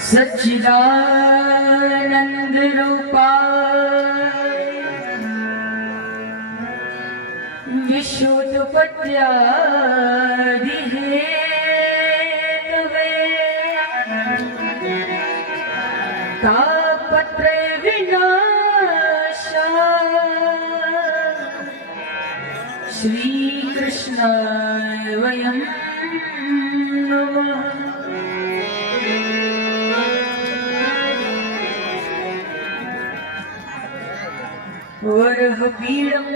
सच्चिदानंद रूपाय विश्वोत्पत्त्यादि Hathaway तापत्रय विनाशाय श्री कृष्णाय वयं नमः। वरह पीडं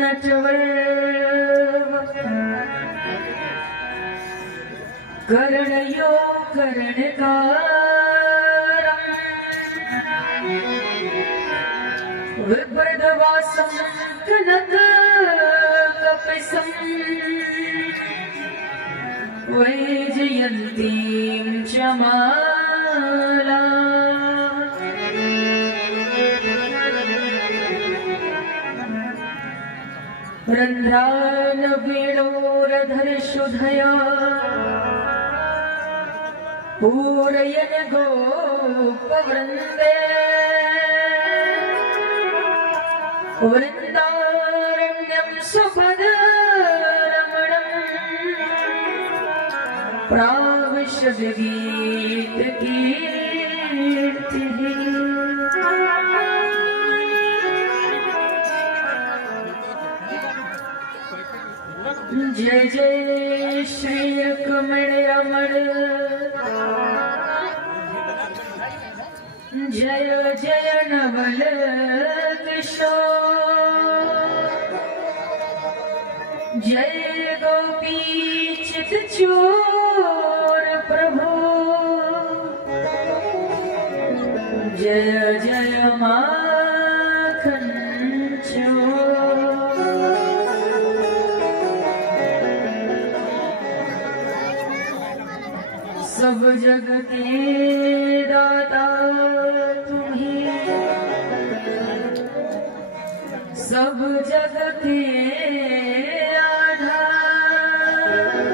नटवर्व कर्णयो कर्णकारं विप्रदवासं कनककपिशं वैजयन्तीं च माला रन्ध्रानवीणोरधरशुधया पूरयन् गोपवृन्दे वृन्दारण्यं सुपदरमणं प्राविशद् गीतकीर्तिः। जय जय श्री रमण जय जय नवल किशोर जय गोपी चित चोर प्रभु जय जय माखन चोर। सब जग के दाता तुम्हीं सब जग के आधार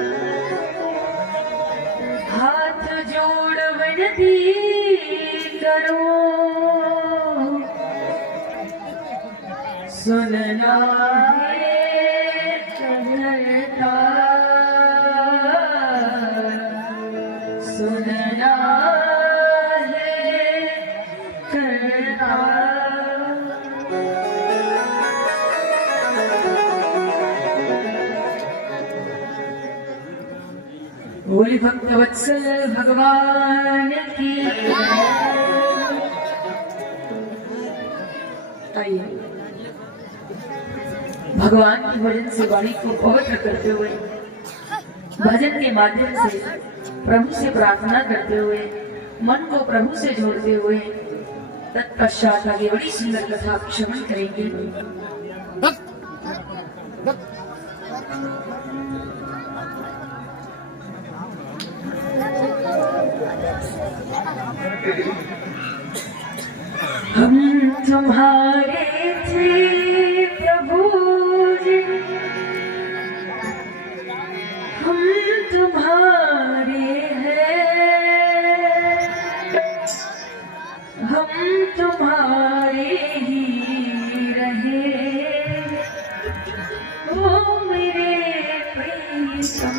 हाथ जोड़ विनती करो सुनना है कहता सुनना है करता। बोली भक्त वत्सल भगवान की। आइए भगवान की भजन से वाणी को पवित्र करते हुए भजन के माध्यम से प्रभु से प्रार्थना करते हुए मन को प्रभु से जोड़ते हुए तत्पश्चात आगे बड़ी सुंदर कथा श्रवण करेंगे। हम तुम्हारे थे प्रभु जी हम तुम्हारे हम तुम्हारे ही रहे ओ मेरे प्रीतम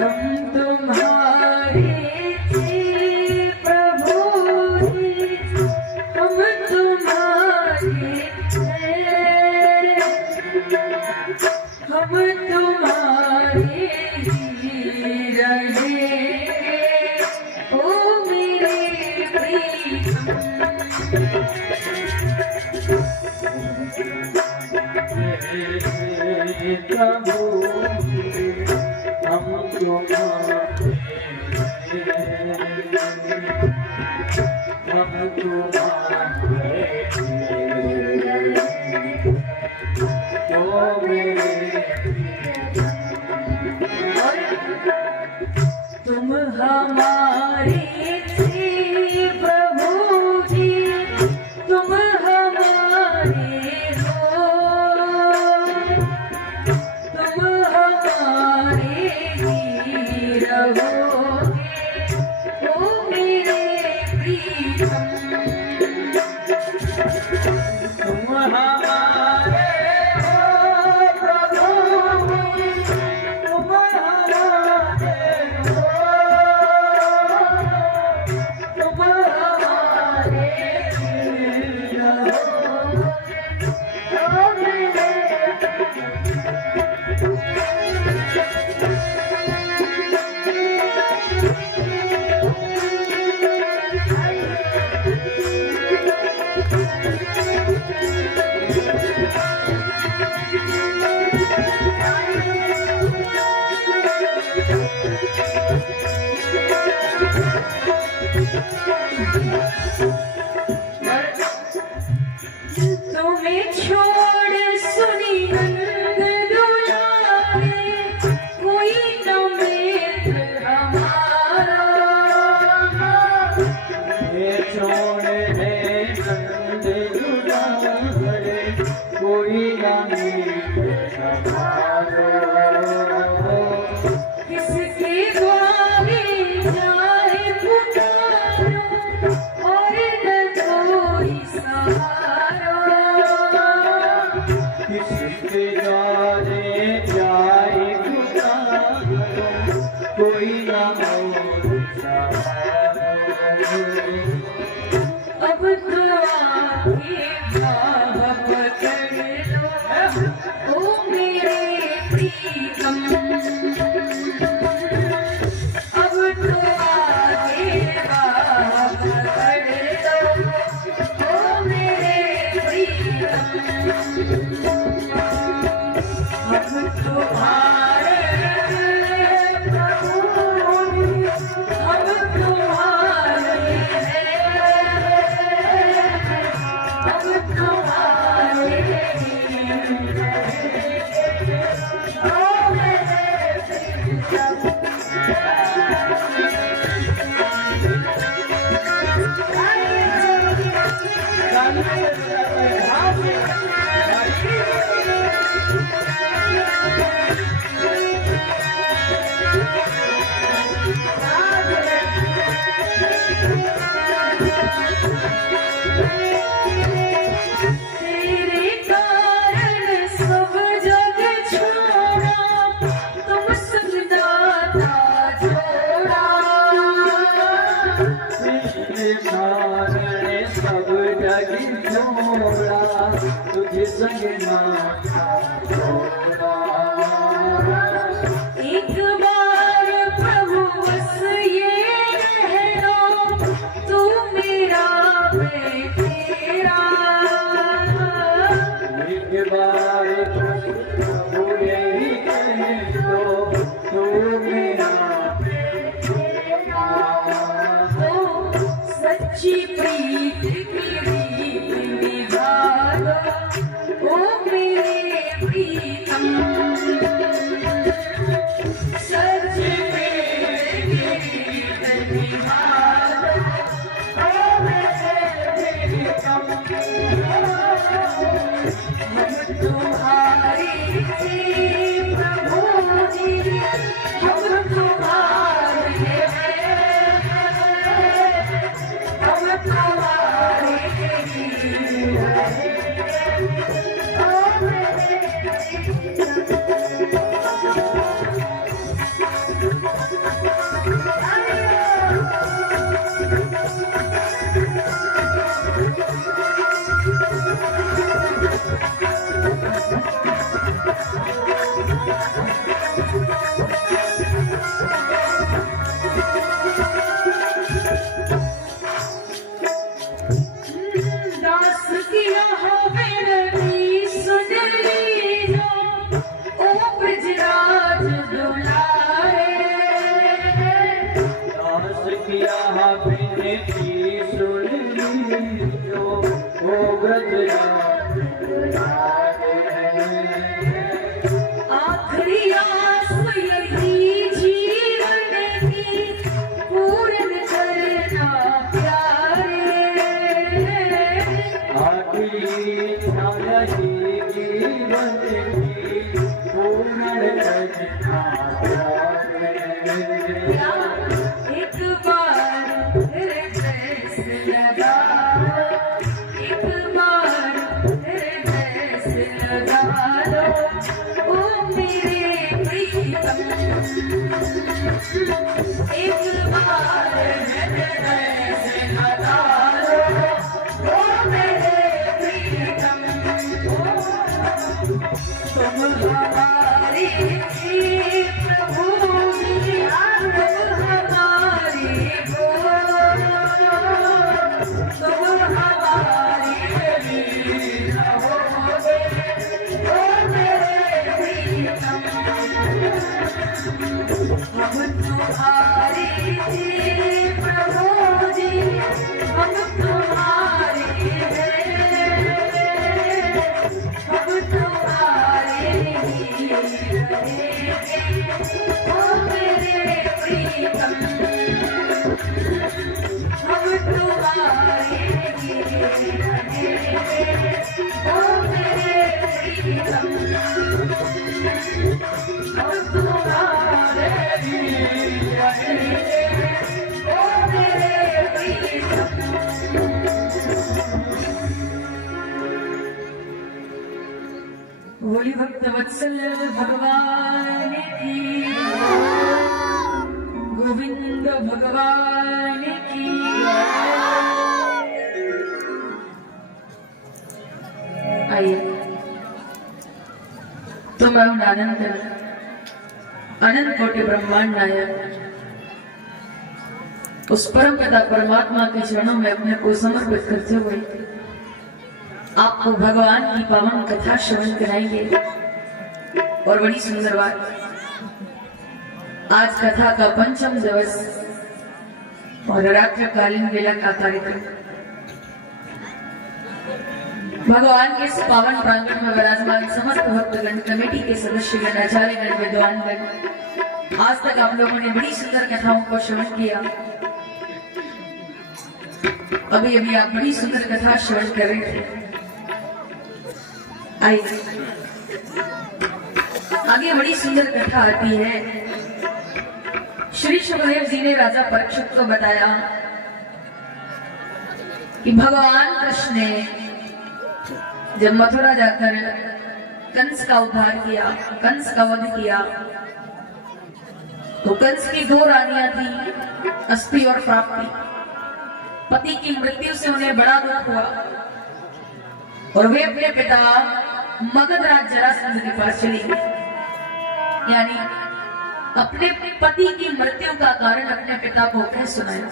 हम तुम्हारे थे प्रभु जी हम तुम्हारे हैं हम तुम्हारे ही रहे ओ मेरे प्रीतम। प्रभु हम तुम्हारे तुम हमारे थे प्रभु जी तुम हमारे हो तुम हमारे तुम्हें छोड़ सुनी नंद दुलारे, कोई न मित्र हमारा। ये छोड़ है नंद दुलारे, कोई न मित्र हमारा। किसके द्वारे जाए पुकारो, और न कोई सहारा। किसके द्वारे जाए पुकारो, कोई न मोर सहारा। अब तो आके बाह पकड़ लो, ओ मेरे प्रीतम। अब तो आके बाह पकड़ लो, ओ मेरे प्रीतम। अब तुम्हारे प्रभु, अब तुम्हारे अब तुम्हारे ओ मेरे तेरे कारण सब जग छोड़ा, तुम सजदाता जोड़ा। तेरे कारण सब जग छोड़ा, तुझे संग नाता जोड़ा। एक बार प्रभु बस ये कहना, तू मेरा मैं तेरा। एक बार प्रभु यही कह दो, तू मेरा तेरा। ओ सच्ची प्रीत की रीत निभा दो, ओ मेरे प्रीतम। सच्ची प्रीत की रीत निभा दो, ओ मेरे प्रीतम। हम तुम्हारी प्रभु जी, हम तुम्हारे हम तुम्हारे ओ मेरे दास किया हो विनती सुन लीजो, ओ ब्रजराज दुलारे। दास किया विनती सुन लीजो, ओ ब्रजराज दुलारे। आखिरी आस यही जीवन की, पूर्ण करना प्यारे। आखिरी इच्छा यही जीवन की, पूर्ण करना प्यारे। एक बार हृदय से लगाओ, एक बार हृदय से लगा लो, ओ मेरे प्रीतम। एक बार हृदय से लगा लो, ओ मेरे प्रीतम। तुम हमारी प्रभु जी, तुम हमारी हो, तुम हमारी वीर होगे, ओ मेरे प्रीतम। हम तुम्हारे लिए ओ मेरे प्रीतम। बोली भक्त वत्सल भगवान की, गोविंद भगवान की। आइए तो मैं उन अनंत कोटि ब्रह्मांड नायक उस परम पिता परमात्मा के चरणों में अपने को समर्पित करते हुए आपको भगवान की पावन कथा श्रवण कराएंगे। और बड़ी सुंदर बात, आज कथा का पंचम दिवस और रात्रिकालीन वेला का कार्यक्रम भगवान के इस पावन प्रांगण में विराजमान समस्त भक्तगण, कमेटी के सदस्यगण, आचार्यगण, विद्वानगण, आज तक आप लोगों ने बड़ी सुंदर कथाओं को श्रवण किया। अभी अभी आप बड़ी सुंदर कथा श्रवण कर रहे थे। आइए आगे बड़ी सुंदर कथा आती है। श्री सुखदेव जी ने राजा परीक्षित को बताया कि भगवान कृष्ण ने जब मथुरा जाकर कंस का उद्धार किया, कंस का वध किया, तो कंस की दो रानियां थी, अस्थि और प्राप्ति। पति की मृत्यु से उन्हें बड़ा दुख हुआ और वे अपने पिता मगधराज जरासंध के पास चली गई। यानी अपने पति की मृत्यु का कारण अपने पिता को कह सुनाया।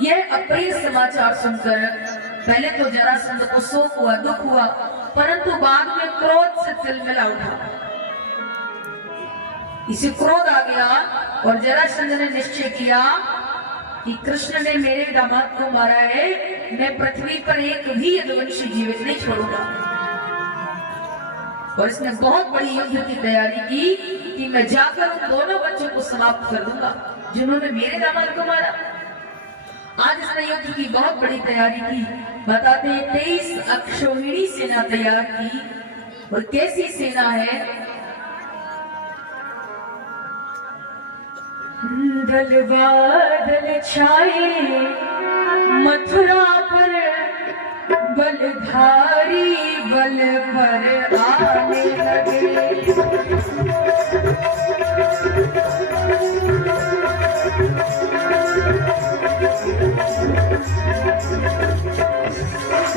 यह अप्रिय समाचार सुनकर पहले तो जरासंध को शोक हुआ, दुख हुआ, परंतु बाद में क्रोध से तिलमिला उठा। इसे क्रोध आ गया और जरासंध ने निश्चय किया कि कृष्ण ने मेरे दामाद को मारा है, मैं पृथ्वी पर एक भी यदुवंशी जीवित नहीं छोड़ूंगा। और इसने बहुत बड़ी युद्ध की तैयारी की कि मैं जाकर उन दोनों बच्चों को समाप्त कर दूंगा जिन्होंने मेरे दामाद को मारा। आज इसने युद्ध की बहुत बड़ी तैयारी की। बताते हैं 23 अक्षौहिणी सेना तैयार की। और कैसी सेना है? दल बादल छाए मथुरा पर, बलधारी बल पर आने लगे।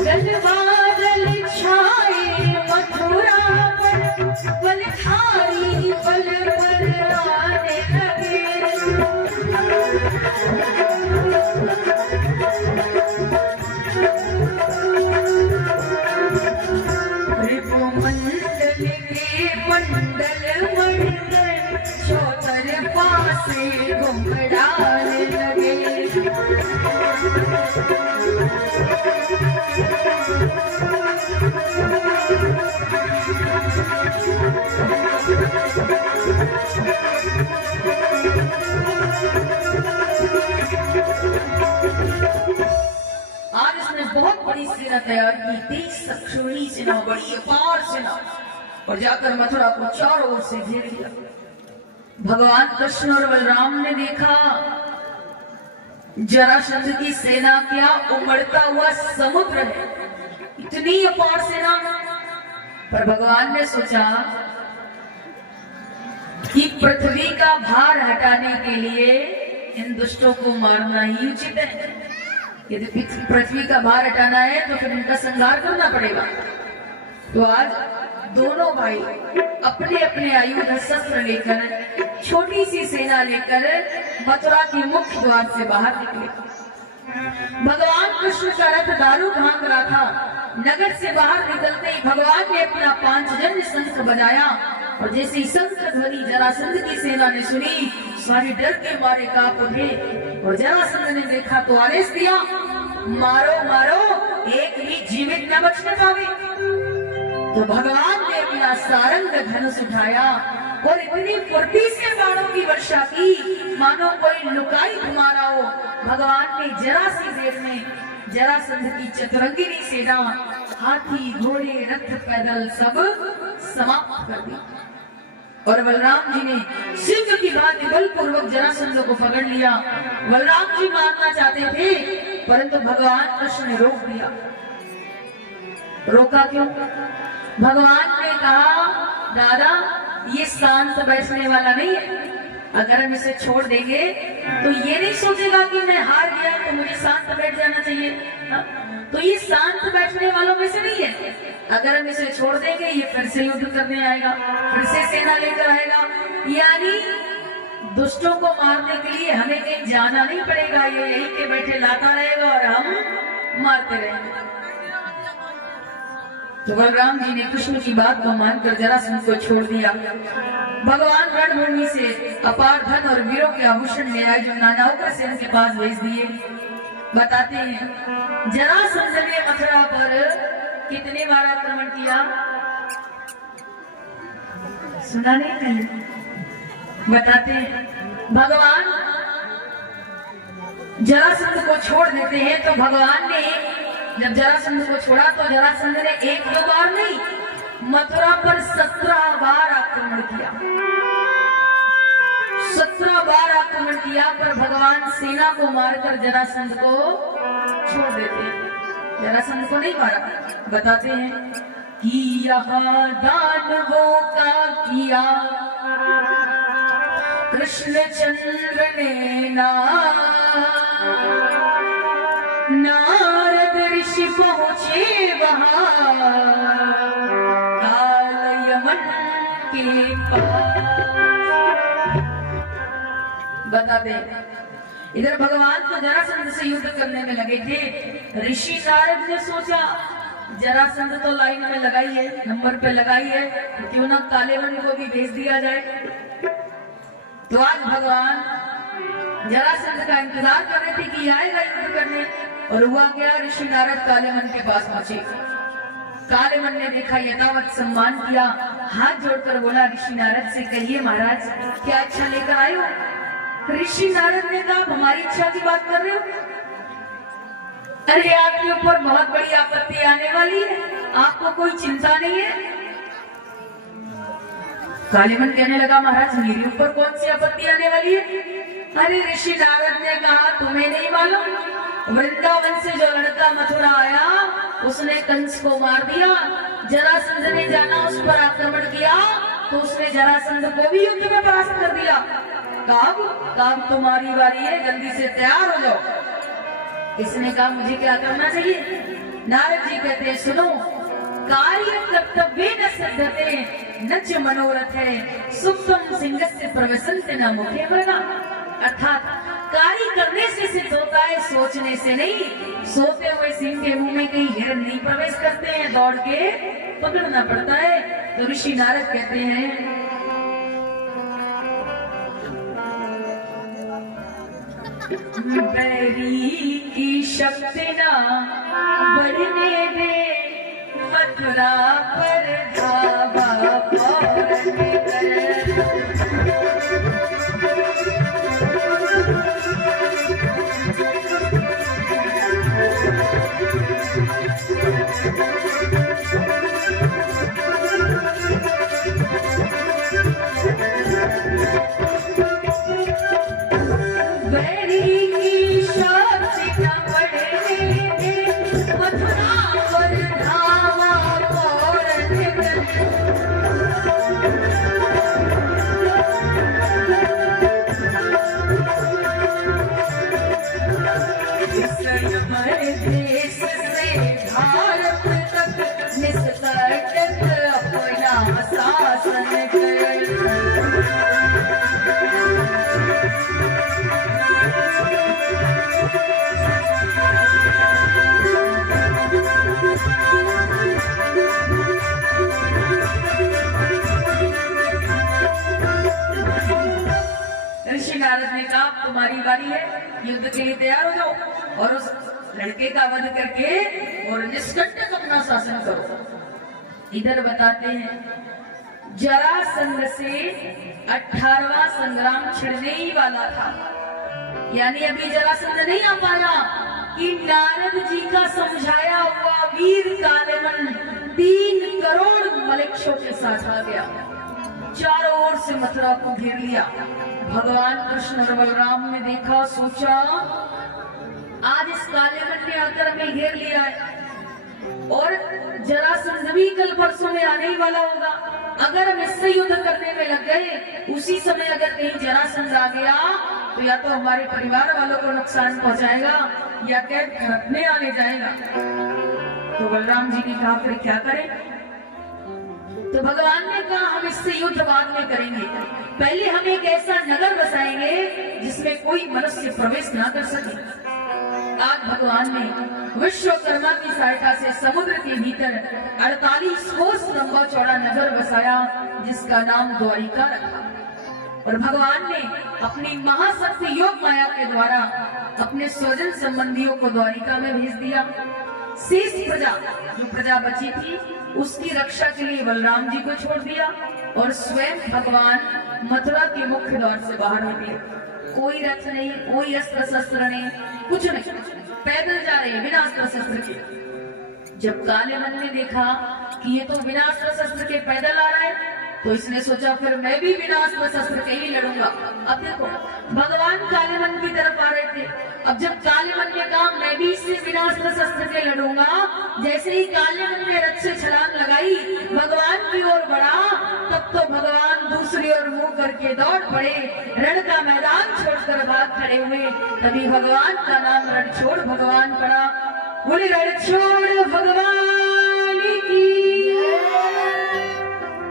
दल बादल छाए मथुरा पर, बलधारी बल पर आने लगे। मंडल के मंडल मंडल चौतरफा से घुमड़ाने लगे। आज इसने बहुत बड़ी सेना तैयार की, 23 अक्षौहिणी सेना, बड़ी अपार सेना, और जाकर मथुरा को चारों ओर से घेर लिया। भगवान कृष्ण और बलराम ने देखा जरासंध की सेना क्या उमड़ता हुआ समुद्र है, इतनी अपार सेना। पर भगवान ने सोचा कि पृथ्वी का भार हटाने के लिए इन दुष्टों को मारना ही उचित है। यदि पृथ्वी का भार हटाना है तो फिर इनका संहार करना पड़ेगा। तो आज दोनों भाई अपने अपने आयुध शस्त्र लेकर, छोटी सी सेना लेकर मथुरा के मुख्य द्वार से बाहर निकले। भगवान कृष्ण का रथ दारू भांग रहा था। नगर से बाहर निकलते ही भगवान ने अपना पांचजन्य शंख बजाया और जैसे ही शंख ध्वनि जरासंध की सेना ने सुनी, सारे डर के मारे कांप उठे। और जरासंध ने देखा तो आदेश दिया, मारो मारो, एक भी जीवित न बचने पावे। तो भगवान ने अपना सारंग धनुष उठाया और इतनी फुर्ती से बाणों की वर्षा की मानो कोई लुकाई मारा हो। भगवान ने जरा सी देर में जरासंध की चतुरंगिनी सेना, हाथी, घोड़े, रथ, पैदल सब समाप्त कर दी। और बलराम जी ने सिंह की बात बलपूर्वक जरासंध को पकड़ लिया। बलराम जी मारना चाहते थे, परंतु भगवान कृष्ण ने रोक दिया। रोका क्यों? भगवान ने कहा, दादा ये शांत बैठने वाला नहीं है, अगर हम इसे छोड़ देंगे तो ये नहीं सोचेगा कि मैं हार गया तो मुझे शांत बैठ जाना चाहिए। हा? तो ये शांत बैठने वालों में से नहीं है। अगर हम इसे छोड़ देंगे ये फिर से युद्ध करने आएगा, फिर से सेना लेकर आएगा, यानी दुष्टों को मारने के लिए हमें कहीं जाना नहीं पड़ेगा, ये यहीं के बैठे लाता रहेगा और हम मारते रहेंगे। तो बलराम जी ने कृष्ण की बात को मानकर जरासंध को छोड़ दिया। भगवान रणभूमि से अपार धन और वीरों के आभूषण ले आए, जो नानाओं से उनके पास भेज दिए। बताते हैं जरासंध ने मथुरा पर कितने बार आक्रमण किया? सुना नहीं कहीं? बताते हैं भगवान जरासंध को छोड़ देते हैं, तो भगवान ने जब जरासंध को छोड़ा तो जरासंध ने एक दो बार नहीं, मथुरा पर 17 बार आक्रमण किया। 17 बार आक्रमण किया, पर भगवान सेना को मारकर जरासंध को छोड़ देते हैं। जरासंध को नहीं मारा। बताते हैं कि यहाँ दानवों का किया कृष्णचंद्र ने नारद ऋषि पहुंचे वहां काल यमन के पास। बता दे, इधर भगवान तो जरासंध से युद्ध करने में लगे थे। ऋषि नारद ने सोचा जरासंध तो लाइन में लगाई है, नंबर पे लगाई है, तो क्यों ना काले वन को भी भेज दिया जाए। तो आज भगवान जरासंध का इंतजार कर रहे थे कि आएगा युद्ध करने, और हुआ क्या, ऋषि नारद काले मन के पास पहुंचे। काले मन ने देखा, यथावत सम्मान किया, हाथ जोड़कर बोला, ऋषि नारद से कहिए महाराज क्या इच्छा लेकर आए हो? ऋषि नारद ने कहा, हमारी इच्छा की बात कर रहे हो? अरे आपके ऊपर बहुत बड़ी आपत्ति आने वाली है, आपको कोई चिंता नहीं है? कालीमन कहने लगा, महाराज मेरे ऊपर कौन सी आपत्ति आने वाली है? अरे ऋषि नारद ने कहा, तुम्हें नहीं मालूम, वृंदावन से जो लड़का मथुरा आया उसने कंस को मार दिया। जरासंध ने जाना उस पर आक्रमण किया तो उसने जरासंध को भी युद्ध में परास्त कर दिया। काम तुम्हारी बारी है, जल्दी से तैयार हो जाओ। इसने कहा, मुझे क्या करना चाहिए? नारद जी कहते हैं, सुनो, कार्य कर्तव्य न सिद्धते न च मनोरथ है सुप्तम सिंहस्य प्रवसन्ते न मुखे मृगा। अर्थात कार्य करने से सिद्ध होता है, सोचने से नहीं। सोते हुए सिंह के मुंह में कहीं हिरण नहीं प्रवेश करते हैं, दौड़ के पकड़ना पड़ता है। तो ऋषि नारद कहते हैं, बैरी की शक्ति ना बढ़ने दे, मथुरा पर धावा पौरने कर। ऋषि नारद ने कहा, तुम्हारी बारी है, युद्ध के लिए तैयार हो जाओ और उस लड़के का वध करके और निष्कंटक अपना शासन करो। इधर बताते हैं, जरासंध से 18वां संग्राम छिड़ने ही वाला था, यानी अभी जरासंध नहीं आ पाया कि नारद जी का समझाया हुआ वीर कालेमन 3 करोड़ मलेच्छों के साथ आ गया। चारों ओर से मथुरा को घेर लिया। भगवान कृष्ण और बलराम ने देखा, सोचा आज इस काले मन ने आकर हमें घेर लिया है और जरासंध भी कल परसों में आने ही वाला होगा। अगर हम इससे युद्ध करने में लग गए, उसी समय अगर कहीं जरासंध आ गया तो या तो हमारे परिवार वालों को नुकसान पहुंचाएगा या कैद खरकने आने जाएगा। तो बलराम जी ने कहा फिर क्या करें? तो भगवान ने कहा हम इससे युद्ध बाद में करेंगे, पहले हम एक ऐसा नगर बसाएंगे जिसमें कोई मनुष्य प्रवेश ना कर सके। आज भगवान ने विश्वकर्मा की सहायता से समुद्र के भीतर 48 कोस लंबा चौड़ा नगर बसाया जिसका नाम द्वारिका रखा। और भगवान ने अपनी महाशक्ति योग माया के द्वारा अपने स्वजन संबंधियों को द्वारिका में भेज दिया। शेष प्रजा, जो प्रजा बची थी, उसकी रक्षा के लिए बलराम जी को छोड़ दिया और स्वयं भगवान मथुरा के मुख्य द्वार से बाहर निकले। कोई रथ नहीं, कोई अस्त्र शस्त्र नहीं, कुछ नहीं, पैदल जा रहे बिना अस्त्र शस्त्र के। जब काले मन ने देखा कि ये तो बिना अस्त्र शस्त्र के पैदल आ रहा है, तो इसने सोचा फिर मैं भी बिना अस्त्र शस्त्र के ही लड़ूंगा। अब देखो भगवान काले मन की तरफ आ रहे थे। अब जब काले मन ने कहा मैं भी इससे बिना अस्त्र शस्त्र के लड़ूंगा, जैसे ही काले मन ने रथ से छलांग लगाई, भगवान की ओर बढ़ा, तब तो भगवान दूसरी ओर मुंह करके दौड़ पड़े, रण का मैदान छोड़कर भाग खड़े हुए। तभी भगवान का नाम रणछोड़ भगवान पड़ा। बोले रणछोड़ भगवान की।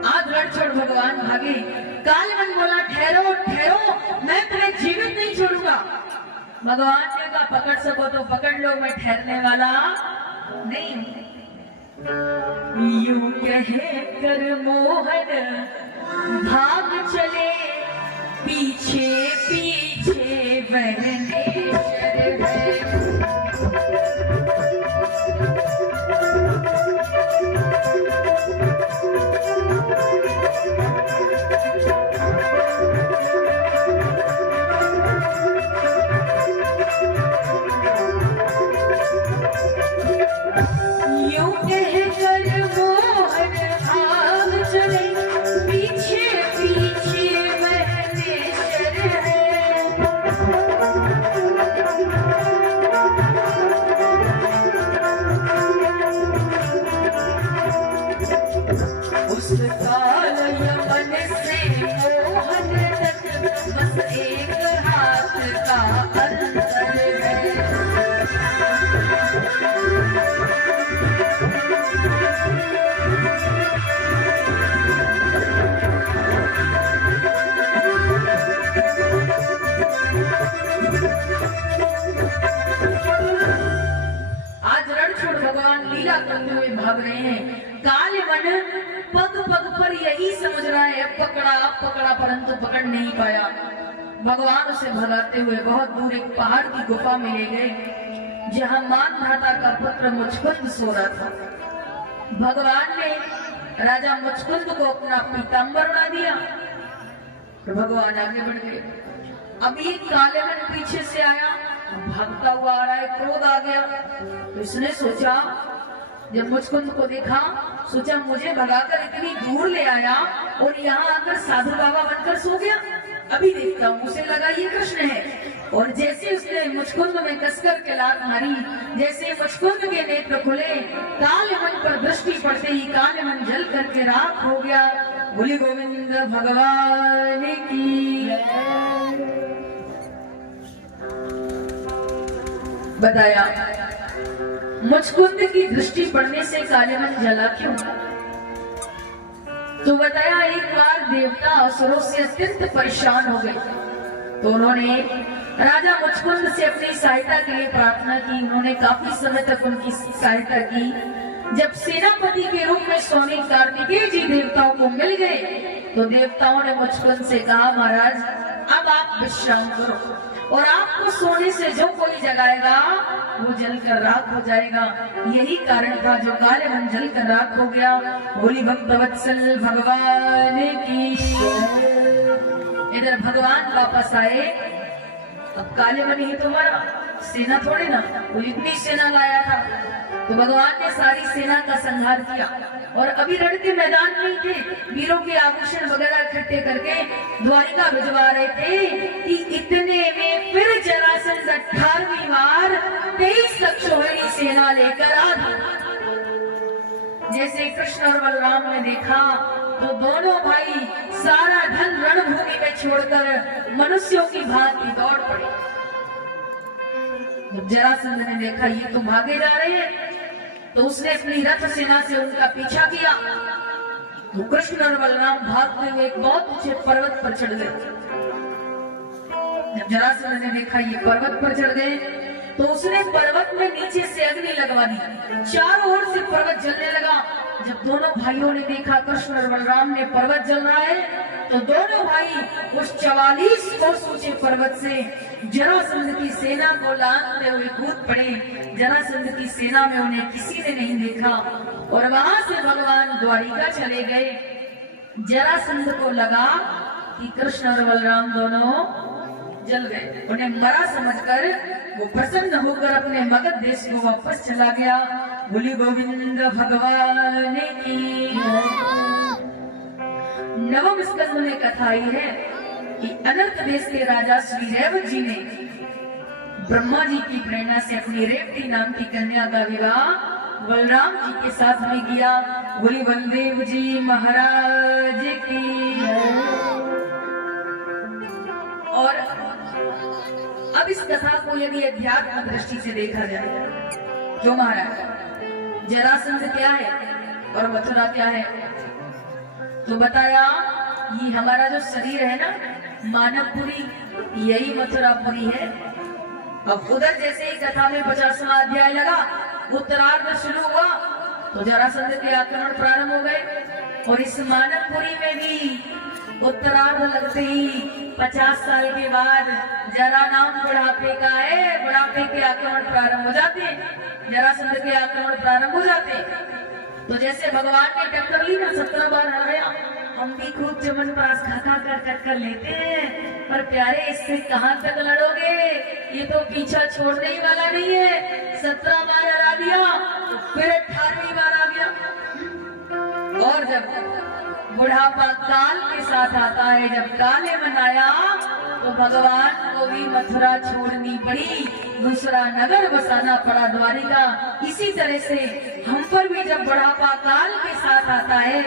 आज रणछोड़ भगवान भागे। काले मन बोला ठहरो ठहरो, मैं तुम्हें जीवित नहीं छोड़ूंगा। भगवान ने कहा पकड़ सको तो पकड़ लो, मैं ठहरने वाला नहीं। यूं कह कर मोहन भाग चले, पीछे पीछे वहनेश्वर है। करते हुए भाग रहे हैं। काले मन पग पग पर यही समझ रहा है अब पकड़ा, परंतु पकड़ नहीं पाया। भगवान उसे भगाते हुए बहुत दूर एक पहाड़ की गुफा में ले गए, जहां मानधाता का पुत्र मुचकुंद सो रहा था। भगवान ने राजा मुचकुंद को अपना पीताम्बर उड़ा दिया तो भगवान आगे बढ़ गए। अभी काले मन पीछे से आया, भागता हुआ आ रहा है, क्रोध आ गया। तो इसने सोचा, जब मुचकुंद को देखा, सोचा मुझे भगाकर इतनी दूर ले आया और यहाँ आकर साधु बाबा बनकर सो गया। अभी देखता हूँ, उसे लगा ये कृष्ण है। और जैसे उसने मुचकुंद में कसकर के लात मारी, जैसे मुचकुंद के नेत्र खुले, काले मन पर दृष्टि पड़ते ही काले मन जल करके राख हो गया। बोली गोविंद भगवान की। बताया मुचकुंद की दृष्टि पड़ने से काले मन जला क्यों? तो बताया एक बार देवता असुरों से अत्यंत परेशान हो गए, तो उन्होंने राजा मुचकुंद से अपनी सहायता के लिए प्रार्थना की। उन्होंने काफी समय तक उनकी सहायता की। जब सेनापति के रूप में स्वामी कार्तिकेय जी देवताओं को मिल गए, तो देवताओं ने मुचकुंद से कहा, महाराज अब आप विश्राम करो और आपको सोने से जो कोई जगाएगा वो जलकर राख हो जाएगा। यही कारण था जो काले मन जलकर राख हो गया। बोली भक्तवत्सल भगवान की। इधर भगवान वापस आए। अब काले मन ही तो मरा, सेना थोड़े ना, वो इतनी सेना लाया था। तो भगवान ने सारी सेना का संहार किया और अभी रण के मैदान में थे, वीरों के आभूषण वगैरह इकट्ठे करके द्वारिका भिजवा रहे थे कि इतने में फिर जरासंध 18वीं बार 23 लक्षोहिणी सेना लेकर आ गया। जैसे कृष्ण और बलराम ने देखा तो दोनों भाई सारा धन रणभूमि में छोड़कर मनुष्यों की भांति दौड़ पड़े। जब जरासंध ने देखा ये तो भागे जा रहे हैं, तो उसने अपनी रथ सेना से उनका पीछा किया। तो कृष्ण और बलराम भागते हुए एक बहुत ऊंचे पर्वत पर चढ़ गए। जब जरासंध ने देखा ये पर्वत पर चढ़ गए, तो उसने पर्वत में नीचे से अग्नि लगवा दी, चारों ओर से पर्वत जलने लगा। जब दोनों भाइयों ने देखा कृष्ण और बलराम ने पर्वत जल रहा है, तो दोनों भाई उस 44 कोस ऊंचे पर्वत से जरासंध की सेना को लांघते हुए कूद पड़े। जरासंध की सेना में उन्हें किसी ने नहीं देखा और वहां से भगवान द्वारिका चले गए। जरासंध को लगा कि कृष्ण और बलराम दोनों जल गए, उन्हें मरा समझकर वो प्रसन्न होकर अपने मगध देश को वापस चला गया। बोली गोविंद भगवान की। नवम स्कंद में कथा ये है कि अनर्थ देश के राजा श्री रेवत जी ने ब्रह्मा जी की प्रेरणा से अपनी रेवती नाम की कन्या का विवाह बलराम जी के साथ में किया। बोली बलदेव जी महाराज की। और अब इस कथा को यदि अध्यात्म दृष्टि से देखा जाए तो महाराज जरासंध क्या है और मथुरा क्या है, तो बताया ये हमारा जो शरीर है ना मानवपुरी, यही मथुरापुरी है। अब उधर जैसे ही कथा में 50वां अध्याय लगा, उत्तरार्ध शुरू हुआ तो जरासंध के आक्रमण प्रारंभ हो गए। और इस मानवपुरी में भी उत्तरार्ध लगते ही 50 साल के बाद जरा नाम बुढ़ापे का है, बुढ़ापे के आक्रमण प्रारंभ हो जाते, जरासंध के आक्रमण प्रारंभ हो जाते। तो जैसे भगवान ने टक्कर ली ना 17 बार हराया, हम भी खूब चमन पास खा कर टक्कर लेते हैं, पर प्यारे इससे कहां तक लड़ोगे, ये तो पीछा छोड़ने ही वाला नहीं है। 17 बार हरा दिया तो फिर 18वीं बार आ गया। और जब बुढ़ापा काल के साथ आता है, जब काल ने मनाया तो भगवान को भी मथुरा छोड़नी पड़ी, दूसरा नगर बसाना पड़ा द्वारिका। इसी तरह से हम पर भी जब बुढ़ापा काल के साथ आता है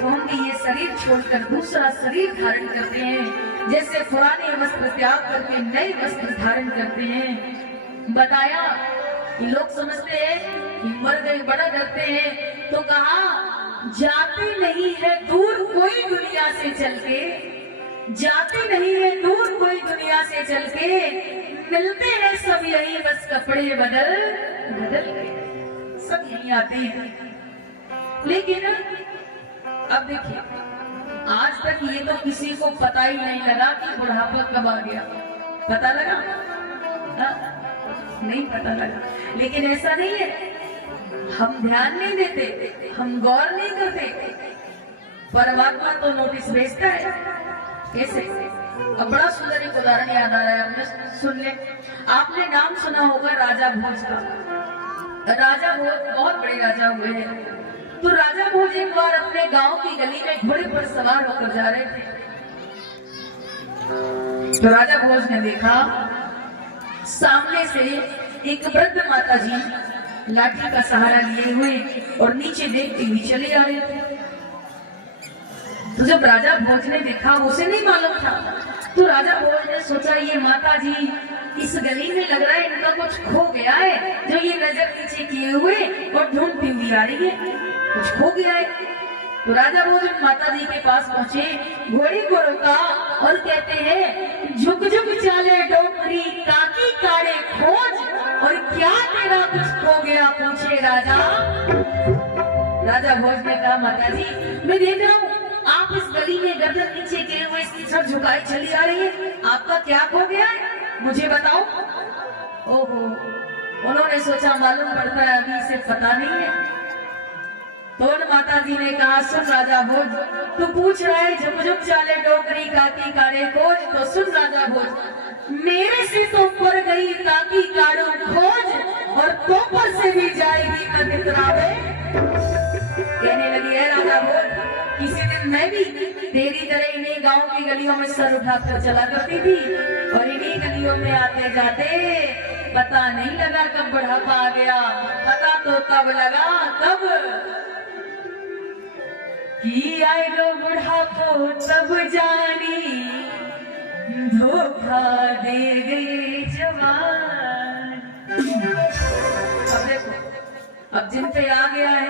तो हम भी ये शरीर छोड़कर दूसरा शरीर धारण करते हैं। जैसे पुराने वस्त्र त्याग करके नए वस्त्र धारण करते हैं। बताया कि लोग समझते हैं कि मर गए, बड़ा डरते हैं, तो कहा जाते नहीं है दूर कोई दुनिया से चल के, जाते नहीं है दूर कोई दुनिया से चल के, मिलते हैं सब यही बस कपड़े बदल बदल गए, सब यही आते हैं। लेकिन अब देखिए आज तक ये तो किसी को पता ही नहीं लगा कि बुढ़ापा कब आ गया। पता लगा? नहीं पता लगा। लेकिन ऐसा नहीं है, हम ध्यान नहीं देते, हम गौर नहीं करते। परमात्मा तो नोटिस भेजता है। कैसे? अब बड़ा सुंदर एक उदाहरण याद आ रहा है, आपने सुन ले। आपने नाम सुना होगा राजा भोज का। राजा भोज बहुत बड़े राजा हुए हैं। तो राजा भोज एक बार अपने गांव की गली में घोड़े पर सवार होकर जा रहे थे। तो राजा भोज ने देखा सामने से एक वृद्ध माता जी लाठी का सहारा लिए हुए और नीचे देखते हुए चले आ रहे थे। तो जब राजा भोज ने देखा, उसे नहीं मालूम था, तो राजा भोज ने सोचा ये माता जी इस गली में लग रहा है इनका कुछ खो गया है, जो ये नजर नीचे किए हुए और ढूंढती हुई आ रही है, कुछ खो गया है। तो राजा भोज माता जी के पास पहुंचे, घोड़ी को रोका और कहते हैं झुक झुक चाले डोकरी काकी काड़े खोज, और क्या तेरा कुछ खो गया पूछे राजा। राजा भोज ने कहा माता जी मैं देख रहा हूँ आप इस गली में गर्दन नीचे गिरे हुए सर झुकाई चली आ रही है, आपका क्या खो गया है मुझे बताओ। ओहो, उन्होंने सोचा मालूम पड़ता है अभी इसे पता नहीं है। तो उन माता जी ने कहा, सुन राजा भोज, तू पूछ रहा है झुक झुक चाले डोकरी काकी काड़े खोज, तो सुन राजा भोज, मेरे से तो ऊपर गई काकी काड़ो खोज, और तो पर से भी जाएगी कतितरावे। कहने लगी है राजा भोज, किसी दिन मैं भी तेरी तरह इन्हीं गांव की गलियों में सर उठाकर चला करती थी, और इन्हीं गलियों में आते जाते पता नहीं लगा कब बुढ़ापा आ गया, पता तो तब लगा कब कि आएगा बुढ़ापो तब जानी, धोखा दे गए जवान। अब देखो, अब जिन पे आ गया है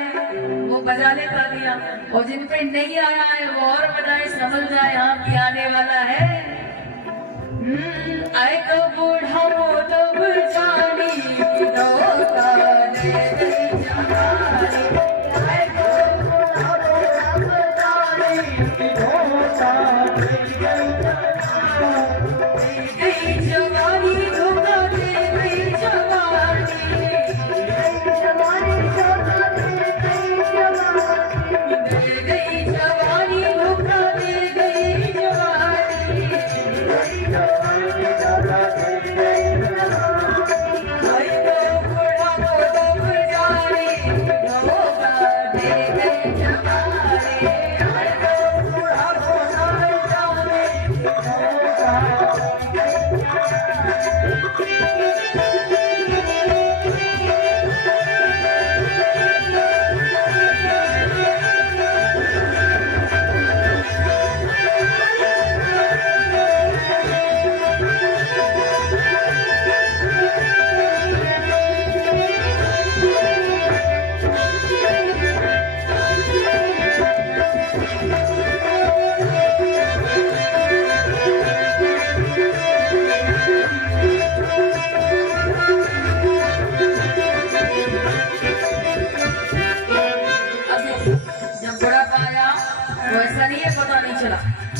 वो बजा ले तालियां, और जिन पे नहीं आया है वो और बजाए, समझ जाए हाँ कि आने वाला है। आएगा बुढ़ापो तब जानी, धोखा दे गए जवान।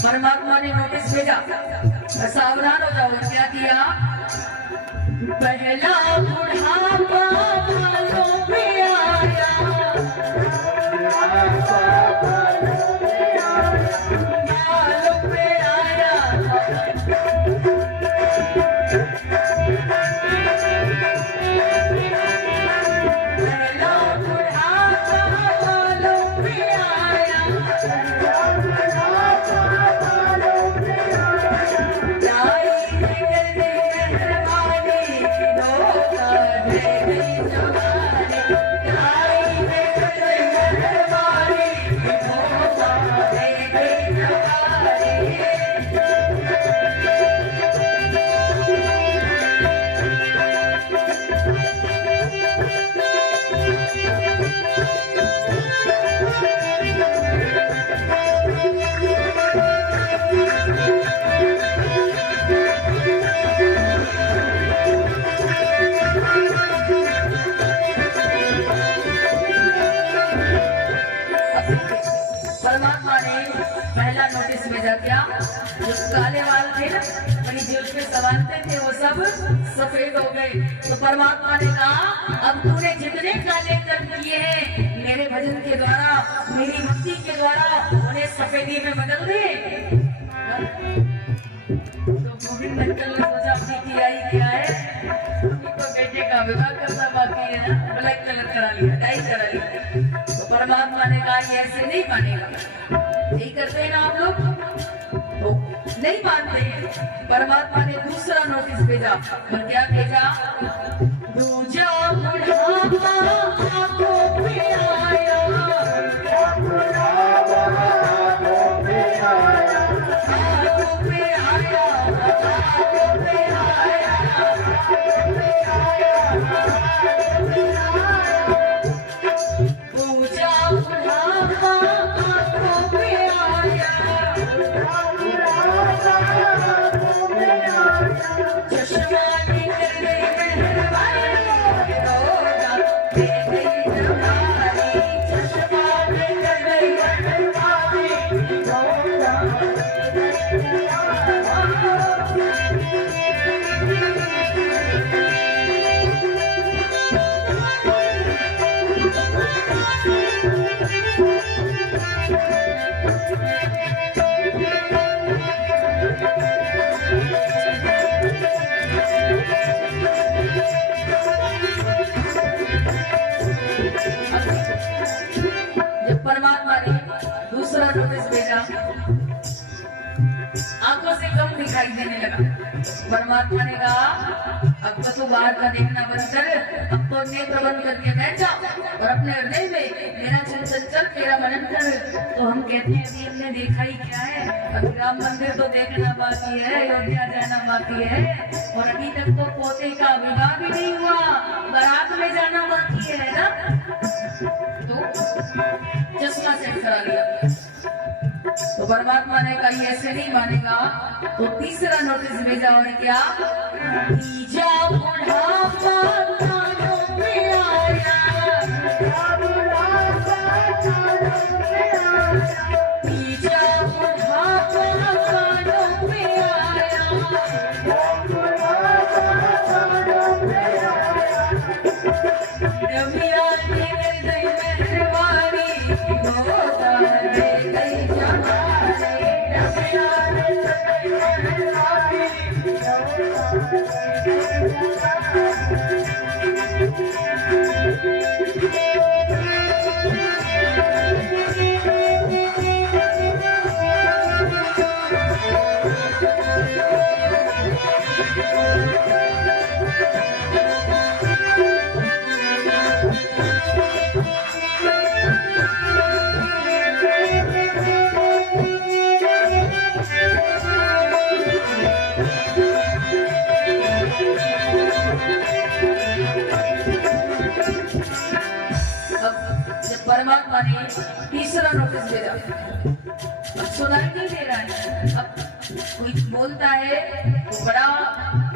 परमात्मा ने नोटिस भेजा, सावधान हो जाओ। क्या किया? पहला बुढ़ापा बालों पे आया, बालों पे आया, पहला बुढ़ापा बालों पे आया, पहला नोटिस भेजा। क्या? जो काले बाल थे ना, यानी जो उसमें सवालते थे वो सब सफेद हो गए। तो परमात्मा ने कहा, अब तूने जितने काले कर्म किए हैं मेरे भजन के द्वारा, मेरी भक्ति के द्वारा, उन्हें सफेदी में बदल दे। तो गोविंद अंकल ने सोचा अपनी कियाई क्या है, तो बेटे का विवाह करना बाकी है ना, ब्लैक कलर करा लिया, डाई करा लिया। तो परमात्मा ने कहा ये ऐसे नहीं मानेगा। यही करते हैं ना आप लोग, तो नहीं मानते हैं। परमात्मा ने दूसरा नोटिस भेजा, और क्या भेजा? दूजा बुढ़ापा आंखों पे आया, आंखों पे आया, आंखों पे आया, आंखों पे आया, दूजा बुढ़ापा आंखों पे आया, चश्मा निकल गई मेहरबानी, श्याम आंखों से कम दिखाई देने लगा। परमात्मा ने कहा अब तो तू बाहर का देखना बंद कर, अब तो नेत्र बंद करके बैठ जा और अपने हृदय में मेरा चिंतन कर, मेरा मनन कर। तो हम कहते हैं अभी हमने देखा ही क्या है, अभी राम मंदिर तो देखना बाकी है, अयोध्या जाना बाकी है, और अभी तक तो पोते का विवाह भी नहीं हुआ, बारात में जाना बाकी है ना। तो चश्मा सेट करा लिया। तो परमात्मा ने कहा ये ऐसे नहीं मानेगा, तो तीसरा नोटिस भेजा। और क्या? तीजा बुढ़ापा कानों में आया, तीजा बुढ़ापा कानों में आया, रबिया के हृदय मेहरबानी होता है कई जमाने, रबिया के हृदय मेहरबानी होता परमात्मा ने तीसरा नोटिस भेजा। अब सुनाई नहीं दे रहा है, अब कोई बोलता है तो बड़ा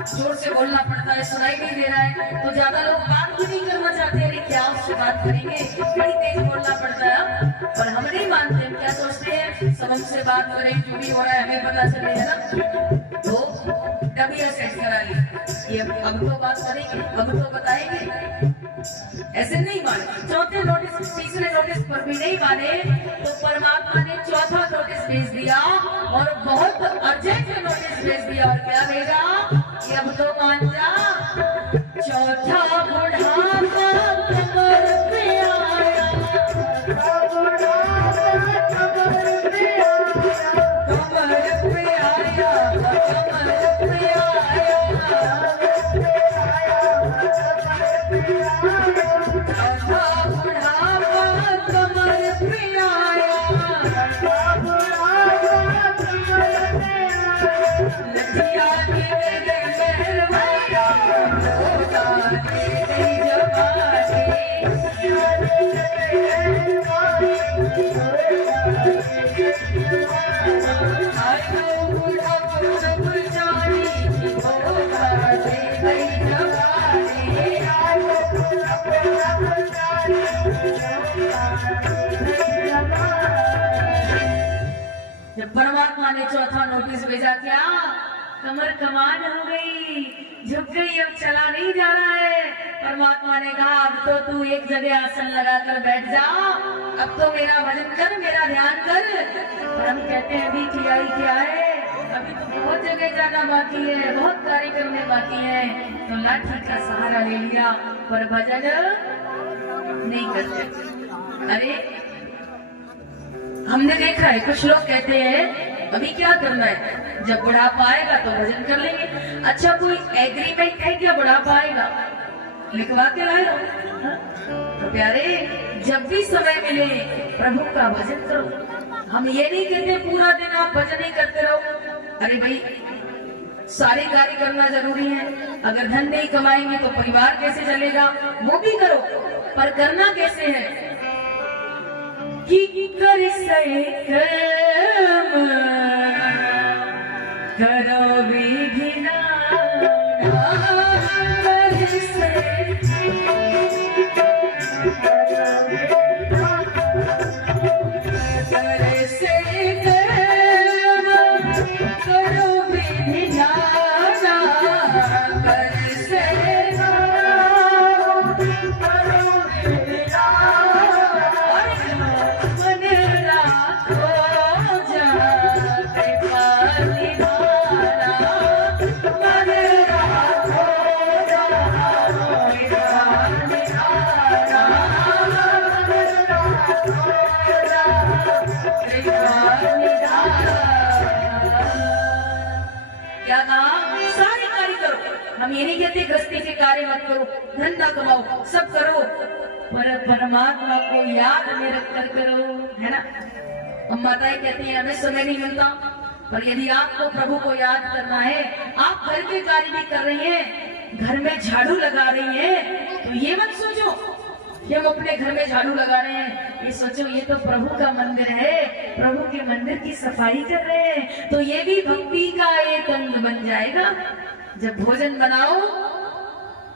जोर से बोलना पड़ता है, सुनाई नहीं दे रहा है तो ज्यादा लोग बात भी नहीं करना चाहते, अरे क्या उससे बात करेंगे, बड़ी तेज बोलना पड़ता है। पर हम नहीं मानते, हम क्या सोचते हैं सब हमसे बात करें, जो भी हो रहा है हमें पता चले, है ना। तो डबिया सेट करा ली, ये अब तो बात करेंगे, अब तो बताएंगे, ऐसे नहीं माने। चौथे नोटिस, तीसरे नोटिस पर भी नहीं माने, तो परमात्मा ने चौथा नोटिस भेज दिया और बहुत अर्जेंट नोटिस भेज दिया। और क्या भेजा कि अब तो मान जा, चौथा बुढ़ापा कमर पे आया, कमर पे आया, कमर पे आया, कमर पे आया, जब परमात्मा ने चौथा नोटिस भेजा, क्या कमर कमान हो गई, झुक गई, अब चला नहीं जा रहा है। परमात्मा ने कहा अब तो तू एक जगह आसन लगाकर बैठ जा, अब तो मेरा भजन कर, मेरा ध्यान कर। पर हम कहते हैं अभी किया ही क्या है, अभी तो बहुत जगह जाना बाकी है, बहुत कार्य करने बाकी है। तो लाठी का सहारा ले लिया पर भजन नहीं करते। अरे हमने देखा है कुछ लोग कहते हैं अभी क्या करना है, जब बुढ़ापा आएगा तो भजन कर लेंगे। अच्छा कोई एग्रीमेंट है क्या बुढ़ापा आएगा, लिखवा के लाए हो? तो प्यारे जब भी समय मिले प्रभु का भजन करो। हम ये नहीं कहते पूरा दिन आप भजन ही करते रहो। अरे भाई सारे कार्य करना जरूरी है, अगर धन नहीं कमाएंगे तो परिवार कैसे चलेगा, वो भी करो, पर करना कैसे है कि कर करो विधिना क्या कहा? सारे कार्य करो। हम ये नहीं कहते गृहस्थी के कार्य मत करो, धंधा कमाओ, सब करो, पर परमात्मा को याद में रख कर करो, है ना। हम माताएं कहती हैं हमें समय नहीं मिलता, पर यदि आपको प्रभु को याद करना है, आप घर के कार्य भी कर रही हैं, घर में झाड़ू लगा रही हैं, तो ये मत सोचो कि हम अपने घर में झाड़ू लगा रहे हैं, ये सोचो ये तो प्रभु का मंदिर है, प्रभु के मंदिर की सफाई कर रहे हैं, तो ये भी भक्ति का एक अंग बन जाएगा। जब भोजन बनाओ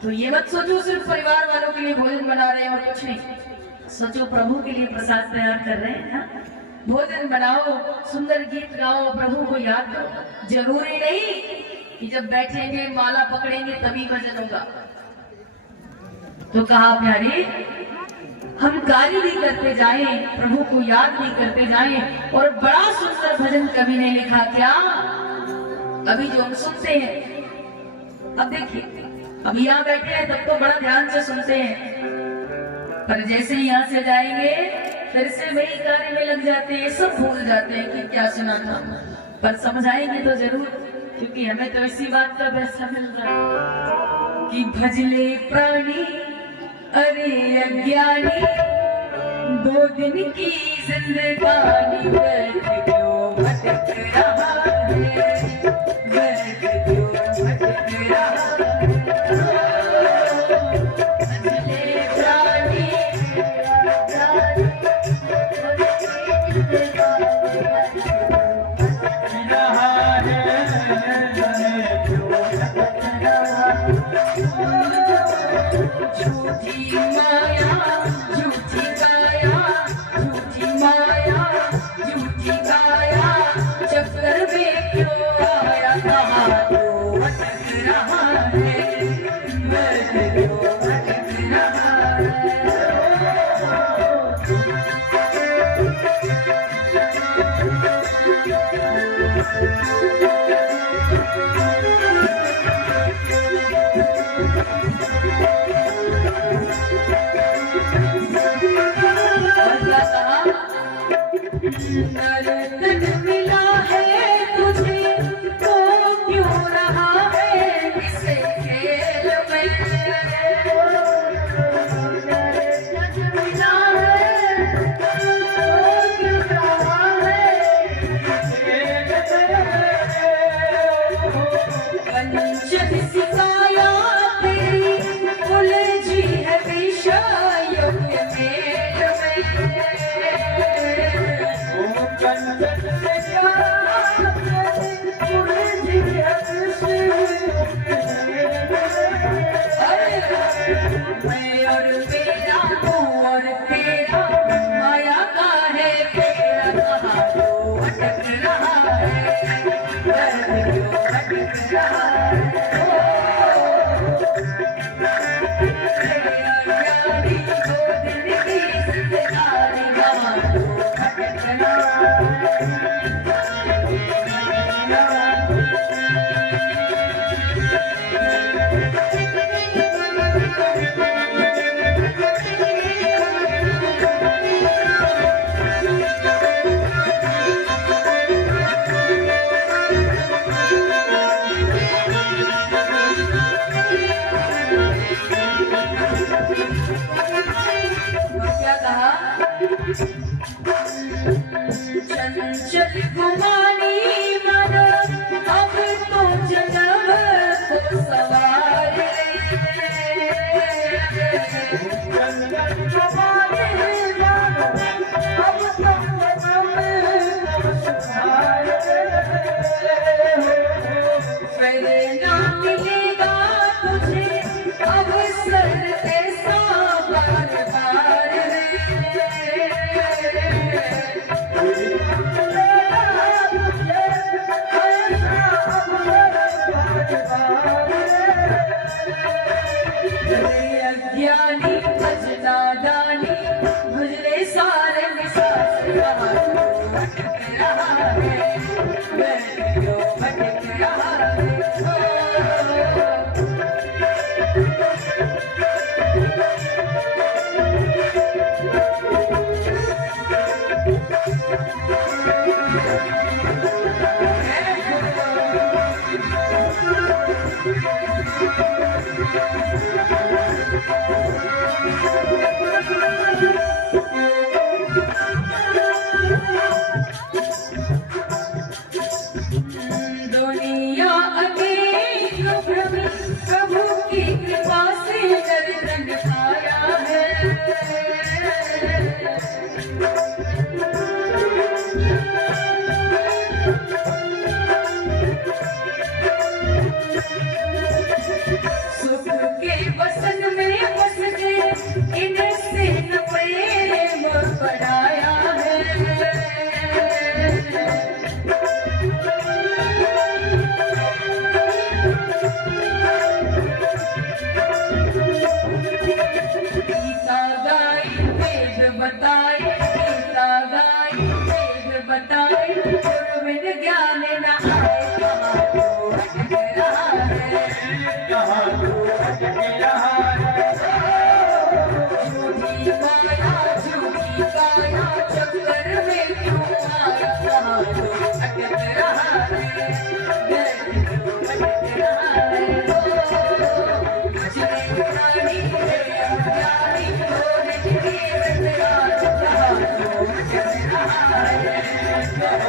तो ये मत सोचो सिर्फ परिवार वालों के लिए भोजन बना रहे हैं और कुछ नहीं, सोचो प्रभु के लिए प्रसाद तैयार कर रहे हैं। हाँ? भोजन बनाओ, सुंदर गीत गाओ, प्रभु को याद करो। जरूरी नहीं कि जब बैठेंगे माला पकड़ेंगे तभी भजन होगा। तो कहा प्यारे, हम कार्य भी करते जाएं, प्रभु को याद भी करते जाएं, और बड़ा सुंदर भजन कवि ने लिखा क्या? अभी जो हम सुनते हैं, अब देखिए, अब यहाँ बैठे हैं तब तो बड़ा ध्यान से सुनते हैं, पर जैसे यहाँ से जाएंगे फिर से वही कार्य में लग जाते हैं, सब भूल जाते हैं कि क्या सुना था। पर समझाएंगे तो जरूर, क्योंकि हमें तो इसी बात का पैसा मिल रहा है कि भजले प्राणी अरे अज्ञानी, 2 दिन की जिंदगानी, व्यर्थ क्यों भटक रहा है, व्यर्थ क्यों भटक रहा है। भजले प्राणी झूठी माया, झूठी काया, झूठी माया, झूठी काया, चक्कर में क्यों आया, कहाँ क्यों भटक रहा है, व्यर्थ क्यों भटक रहा है। नर्तन मिला है तुझे तो क्यों रहा है इस खेल में, नर्तन मिला है तो क्यों रहा है, कंचन सिकाया तेरी उलझी है विषयों के मेल में, मैं और मेरा, तू और तेरा, माया का है तेरा, कहाँ क्यों भटक रहा है, दर्द क्यों भटक रहा है। अज्ञानी 2 दिन की जिंदगानी, कहाँ क्यों भटक रहा है। क्या कहा? चंचल कुमारी मन, अब तो जन्म को सवार चंचल कुमारी मन, अब तो जन्म को सवार, फिर ना मिलेगा तुझे अवसर ऐसा बार बार, अज्ञानी भजना दानी, भजरे सारे मिसास भटक रहा है, व्यर्थ क्यों भटक रहा है। अनेक भ्रम प्रभु की कृपा से दर्शन पाया है। सुख के वसन में बस गए, इनसे न प्रेम बढ़ाया है। गीता गाई वेद बताए, गीता गाई वेद बताए, गुरु ज्ञान न आए, कहाँ तो भटक रहा है। कहाँ तो भटक रहा है। झूठी काया चक्कर में क्यों आया, कहाँ तो भटक रहा है। भटक रहा है। भजने पुरानी है अज्ञानी, होने के रंगराज, कहाँ तो भटक रहा है। कहाँ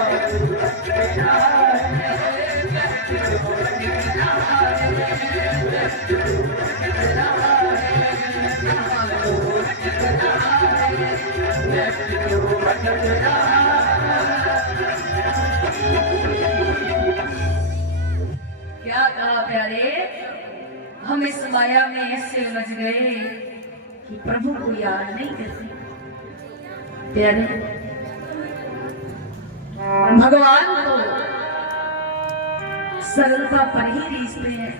तो भटक रहा है। क्या कहा प्यारे, हम इस माया में ऐसे उलझ गए कि प्रभु को याद नहीं करते। प्यारे, भगवान को सरलता पर ही रीझते हैं,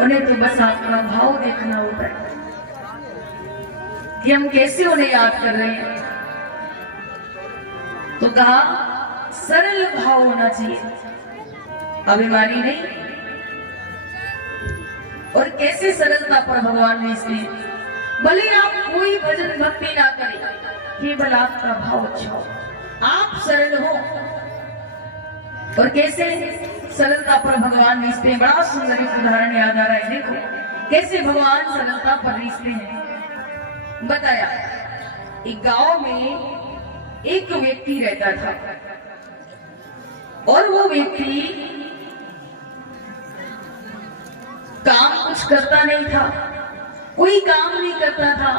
उन्हें तो बस आपका भाव देखना होता है कि हम कैसे उन्हें याद कर रहे हैं। तो कहा सरल भाव होना चाहिए, अभिमानी नहीं। और कैसे सरलता पर भगवान ने इसलिए, भले आप कोई भजन भक्ति ना करें, केवल आपका भाव अच्छा हो, आप सरल हो। और कैसे सरलता पर भगवान रीझते हैं, बड़ा सुंदर एक उदाहरण याद आ रहा है। देखो कैसे भगवान सरलता पर रीझते हैं। बताया एक गांव में एक व्यक्ति रहता था, और वो व्यक्ति काम कुछ करता नहीं था, कोई काम नहीं करता था,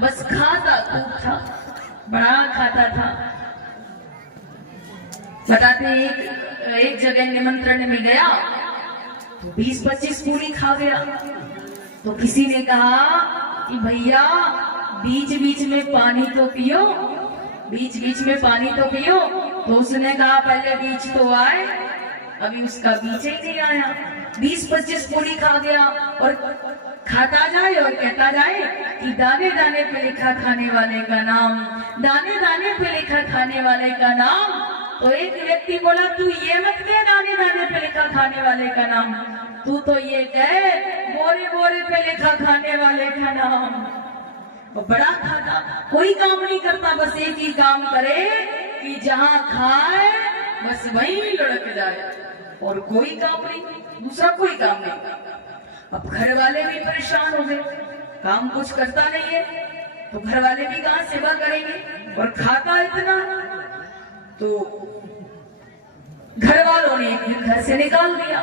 बस खाता खूब था, बड़ा खाता था। बताते एक जगह निमंत्रण में गया तो 20-25 पूरी खा गया। तो किसी ने कहा कि भैया बीच बीच में पानी तो पियो, बीच बीच में पानी तो पियो। तो उसने कहा पहले बीच तो आए, अभी उसका बीच ही नहीं आया। 20-25 पूरी खा गया और खाता जाए और कहता जाए कि दाने दाने पे लिखा खाने वाले का नाम, दाने दाने पे लिखा खाने वाले का नाम। तो एक व्यक्ति बोला तू ये मत कह दाने दाने पे लिखा खाने वाले का नाम, तू तो ये कह बोरे बोरे पे लिखा खाने वाले का नाम। वो बड़ा खाता, कोई काम नहीं करता, बस एक ही काम करे कि जहां खाए बस वहीं लुढ़क जाए, और कोई काम नहीं, दूसरा कोई काम नहीं। अब घर वाले भी परेशान हो गए, काम कुछ करता नहीं है, तो घर वाले भी कहाँ सेवा करेंगे, और खाता इतना। तो घर वालों ने एक दिन घर से निकाल दिया।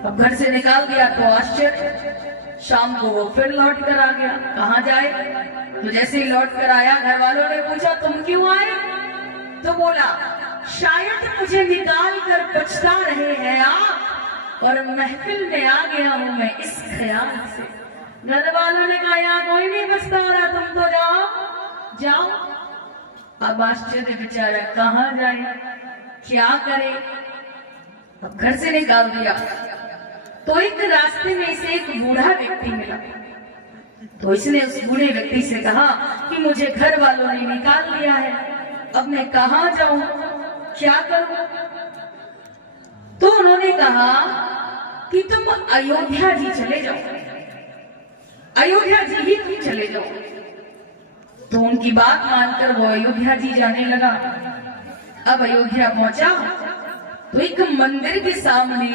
अब घर से निकाल दिया तो आश्चर्य, शाम को वो फिर लौट कर आ गया। कहाँ जाए? तो जैसे ही लौट कर आया, घर वालों ने पूछा तुम क्यों आए? तो बोला शायद मुझे निकाल कर पछता रहे हैं आप, और महफिल में आ गया हूं मैं इस ख्याल से। घर वालों ने कहा यहाँ कोई नहीं पछता रहा, तुम तो जाओ जाओ। अब आश्चर्य बेचारा कहाँ जाए, क्या करे, अब घर से निकाल दिया। तो एक रास्ते में इसे एक बूढ़ा व्यक्ति मिला, तो इसने उस बूढ़े व्यक्ति से कहा कि मुझे घर वालों ने निकाल दिया है, अब मैं कहाँ जाऊं, क्या करूं? तो उन्होंने कहा कि तुम अयोध्या जी चले जाओ, अयोध्या जी ही तुम चले जाओ। तो उनकी बात मानकर वो अयोध्या जी जाने लगा। अब अयोध्या पहुंचा तो एक मंदिर के सामने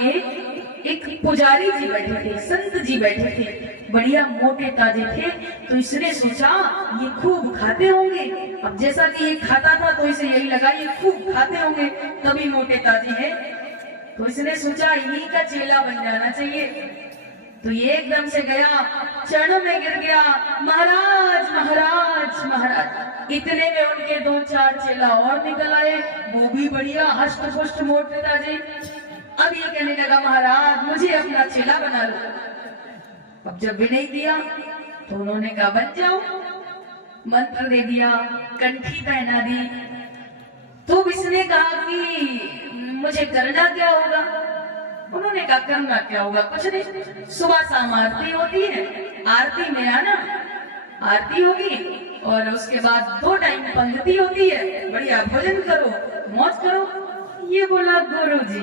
एक पुजारी जी बैठे थे, संत जी बैठे थे, बढ़िया मोटे ताजे थे। तो इसने सोचा ये खूब खाते होंगे। अब जैसा कि ये खाता था तो इसे यही लगा ये खूब खाते होंगे तभी मोटे ताजे हैं। तो इसने सोचा इन्हीं का चेला बन जाना चाहिए। तो ये एकदम से गया, चरणों में गिर गया, महाराज महाराज महाराज। इतने में उनके 2-4 चेला और निकल आए, वो भी बढ़िया हष्ट पुष्ट मोटे ताजे। अब ये कहने लगा, महाराज मुझे अपना चेला बना लो। अब जब विनय दिया तो उन्होंने कहा बन जाओ। मंत्र दे दिया, कंठी पहना दी। तो इसने कहा कि मुझे करना क्या होगा? उन्होंने कहा करना क्या होगा, कुछ नहीं, सुबह शाम आरती होती है, आरती में आना, आरती होगी और उसके बाद 2 टाइम पंक्ति होती है, बढ़िया भोजन करो, मौज करो। ये बोला गुरुजी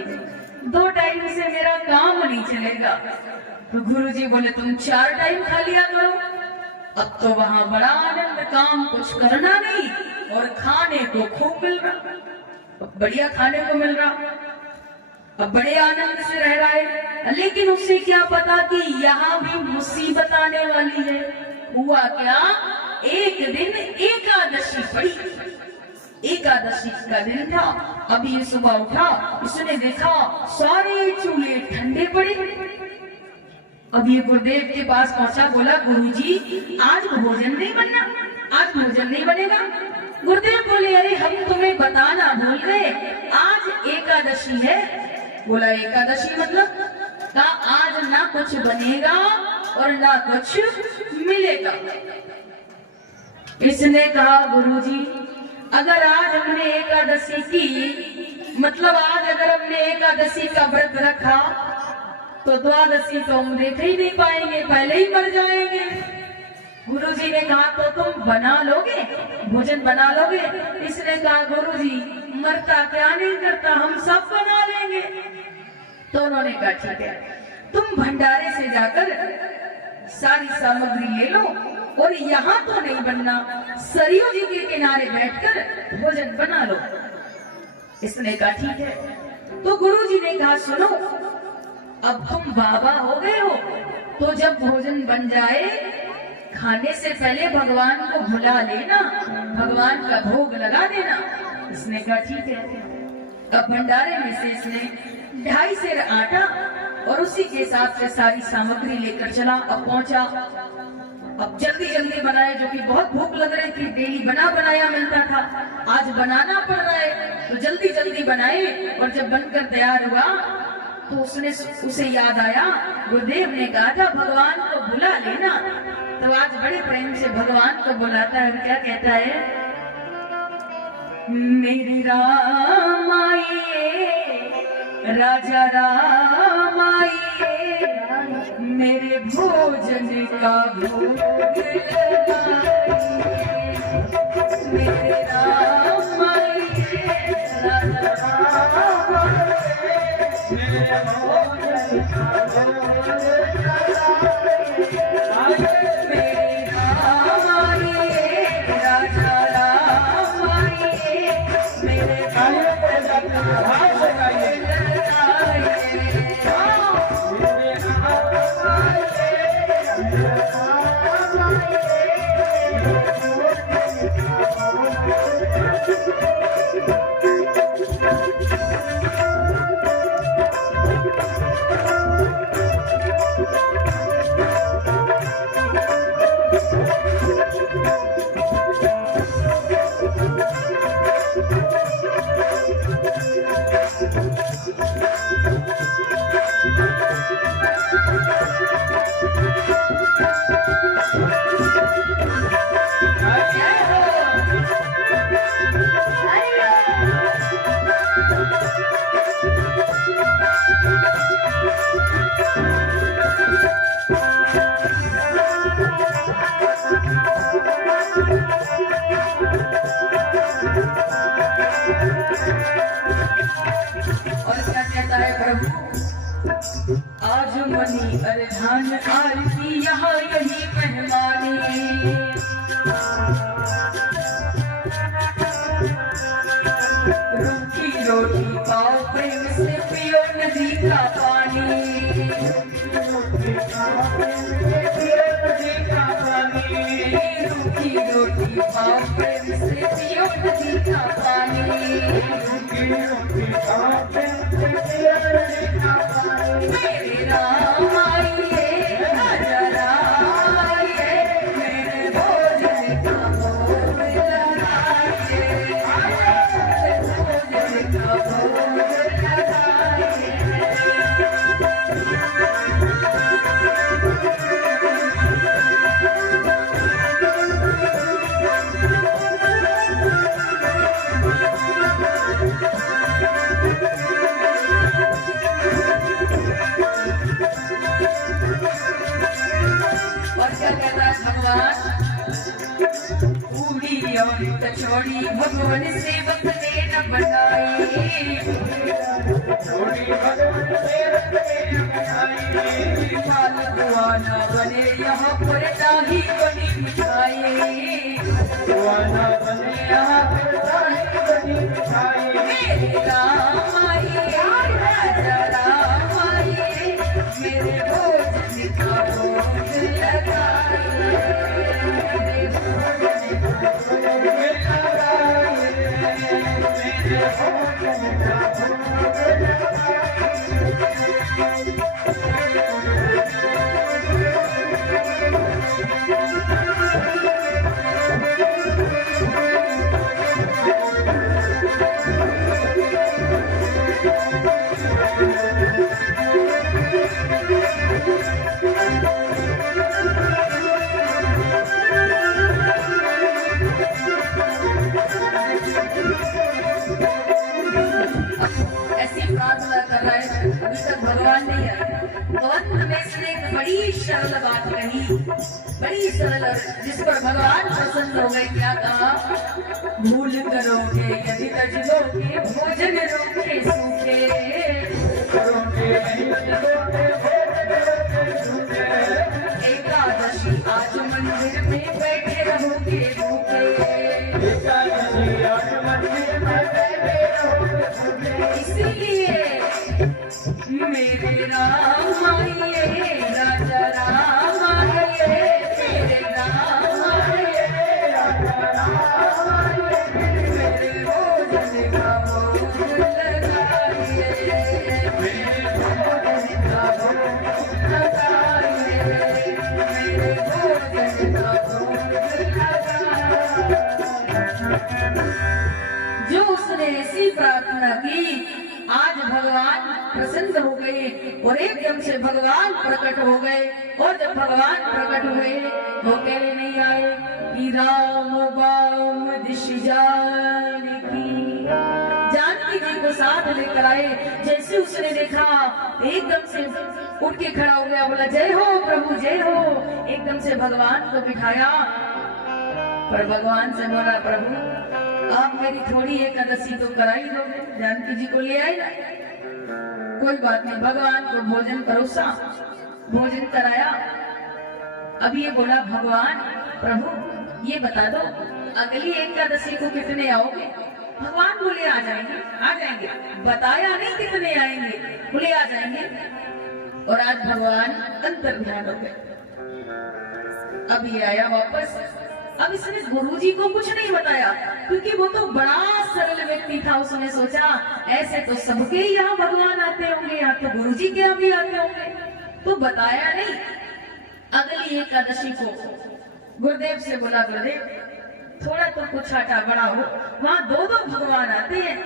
2 टाइम से मेरा काम नहीं चलेगा। तो गुरुजी बोले तुम 4 टाइम खा लिया करो। अब तो वहां बड़ा आनंद, काम कुछ करना नहीं और खाने को खूब मिल रहा, बढ़िया खाने को मिल रहा, अब बड़े आनंद से रह रहा है। लेकिन उसे क्या पता कि यहाँ भी मुसीबत आने वाली है। हुआ क्या, एक दिन एकादशी पड़ी, एकादशी का दिन था। अभी ये सुबह उठा, इसने देखा सारे चूल्हे ठंडे पड़े। अब ये गुरुदेव के पास पहुंचा, बोला गुरुजी आज भोजन नहीं बनना, आज भोजन नहीं बनेगा। गुरुदेव बोले अरे हम तुम्हें बताना भूल गए, आज एकादशी है। बोला एकादशी मतलब? कहा आज ना कुछ बनेगा और ना कुछ मिलेगा। इसने कहा गुरुजी अगर आज हमने एकादशी की, मतलब आज अगर हमने एकादशी का व्रत रखा तो द्वादशी तो हम देख ही नहीं पाएंगे, पहले ही मर जाएंगे। गुरुजी ने कहा तो तुम बना लोगे, भोजन बना लोगे? इसने कहा गुरुजी मरता क्या नहीं करता, हम सब बना लेंगे। तो उन्होंने कहा ठीक है, तुम भंडारे से जाकर सारी सामग्री ले लो और यहाँ तो नहीं बनना, सरयू जी के किनारे बैठकर भोजन बना लो। इसने कहा ठीक है। तो गुरुजी ने कहा सुनो, अब तुम बाबा हो गए हो, तो जब भोजन बन जाए खाने से पहले भगवान को बुला लेना, भगवान का भोग लगा देना। इसने कहा ठीक है। अब भंडारे में से इसने 2.5 सेर आटा और उसी के हिसाब से सारी सामग्री लेकर चला। अब पहुंचा, अब जल्दी जल्दी बनाए, जो कि बहुत भूख लग रही थी, डेली बना बनाया मिलता था, आज बनाना पड़ रहा है, तो जल्दी जल्दी बनाए। और जब बनकर तैयार हुआ तो उसे याद आया गुरुदेव ने कहा था भगवान को बुला लेना। तो आज बड़े प्रेम से भगवान को बुलाता है, क्या कहता है, मेरी राम आइए, राजा राम आइए, मेरे भोजन का भोग लगाइए, मेरे राम आइए, राजा राम आइए, मेरे भोजन का भोग लगाइए, मेरे राम आइए, राजा राम आइए, मेरे भोजन का भोग लगाइए। आज मनी अरधान आरती यहाँ यही मेहमानी, रूखी रोटी पाओ प्रेम से पियो नदी का पानी, रूखी रोटी पाओ प्रेम से पियो नदी का पानी, और कचौड़ी भगवान सेवक ने न बनाई। माल दुआना बने यहाँ पर दाही बनी मिठाई। मेरे राम आइए राजा राम आइए मेरे भोजन का भोग लगाइए। मेरे भोजन का भोग लगाइए। मेरे भोजन का भोग अभी तक भगवान नहीं आए। तो अंत में इसने एक बड़ी सरल बात कही, बड़ी सरल, जिस पर भगवान प्रसन्न हो गए। क्या कहा? भूल करोगे यदि तजलोगे भोजन रोके सूखे। एकादशी आज मंदिर में बैठे रहोगे भूखे। इसलिए मेरे राम आइए राजा राम आइए। मेरे राम आइए राजा राम आइए। मेरे भोजन का भोग लगाइए। मेरे भोजन का भोग लगाइए। मेरे भोजन का भोग लगाइए। जो उसने ऐसी प्रार्थना की, आज भगवान प्रसन्न हो गए और एकदम से भगवान प्रकट हो गए। और जब भगवान प्रकट हुए तो कहने नहीं आए कि राम बाम दिश जानकी। जानकी जी को साथ लेकर आए। जैसे उसने देखा एकदम से उठ के खड़ा हो गया, बोला जय हो प्रभु जय हो। एकदम से भगवान को बिठाया, पर भगवान से बोला प्रभु आप मेरी थोड़ी एकादशी तो करा ही दोगे, जानकी जी को ले आई ना। कोई बात नहीं, भगवान को भोजन परोसा, भोजन कराया। अब ये बोला भगवान प्रभु ये बता दो अगली एकादशी को कितने आओगे? भगवान बोले आ जाएंगे आ जाएंगे। बताया नहीं कितने आएंगे, बोले आ जाएंगे। और आज भगवान अंतर ध्यान हो गए। अब ये आया वापस। अब इसने गुरुजी को कुछ नहीं बताया, क्योंकि वो तो बड़ा सरल व्यक्ति था। उसने सोचा ऐसे तो सबके यहाँ भगवान आते होंगे, यहाँ तो गुरुजी के यहाँ भी आते होंगे, तो बताया नहीं। अगली एकादशी को गुरुदेव से बोला गुरुदेव थोड़ा तो कुछ आटा बड़ा हो, वहाँ दो भगवान आते हैं।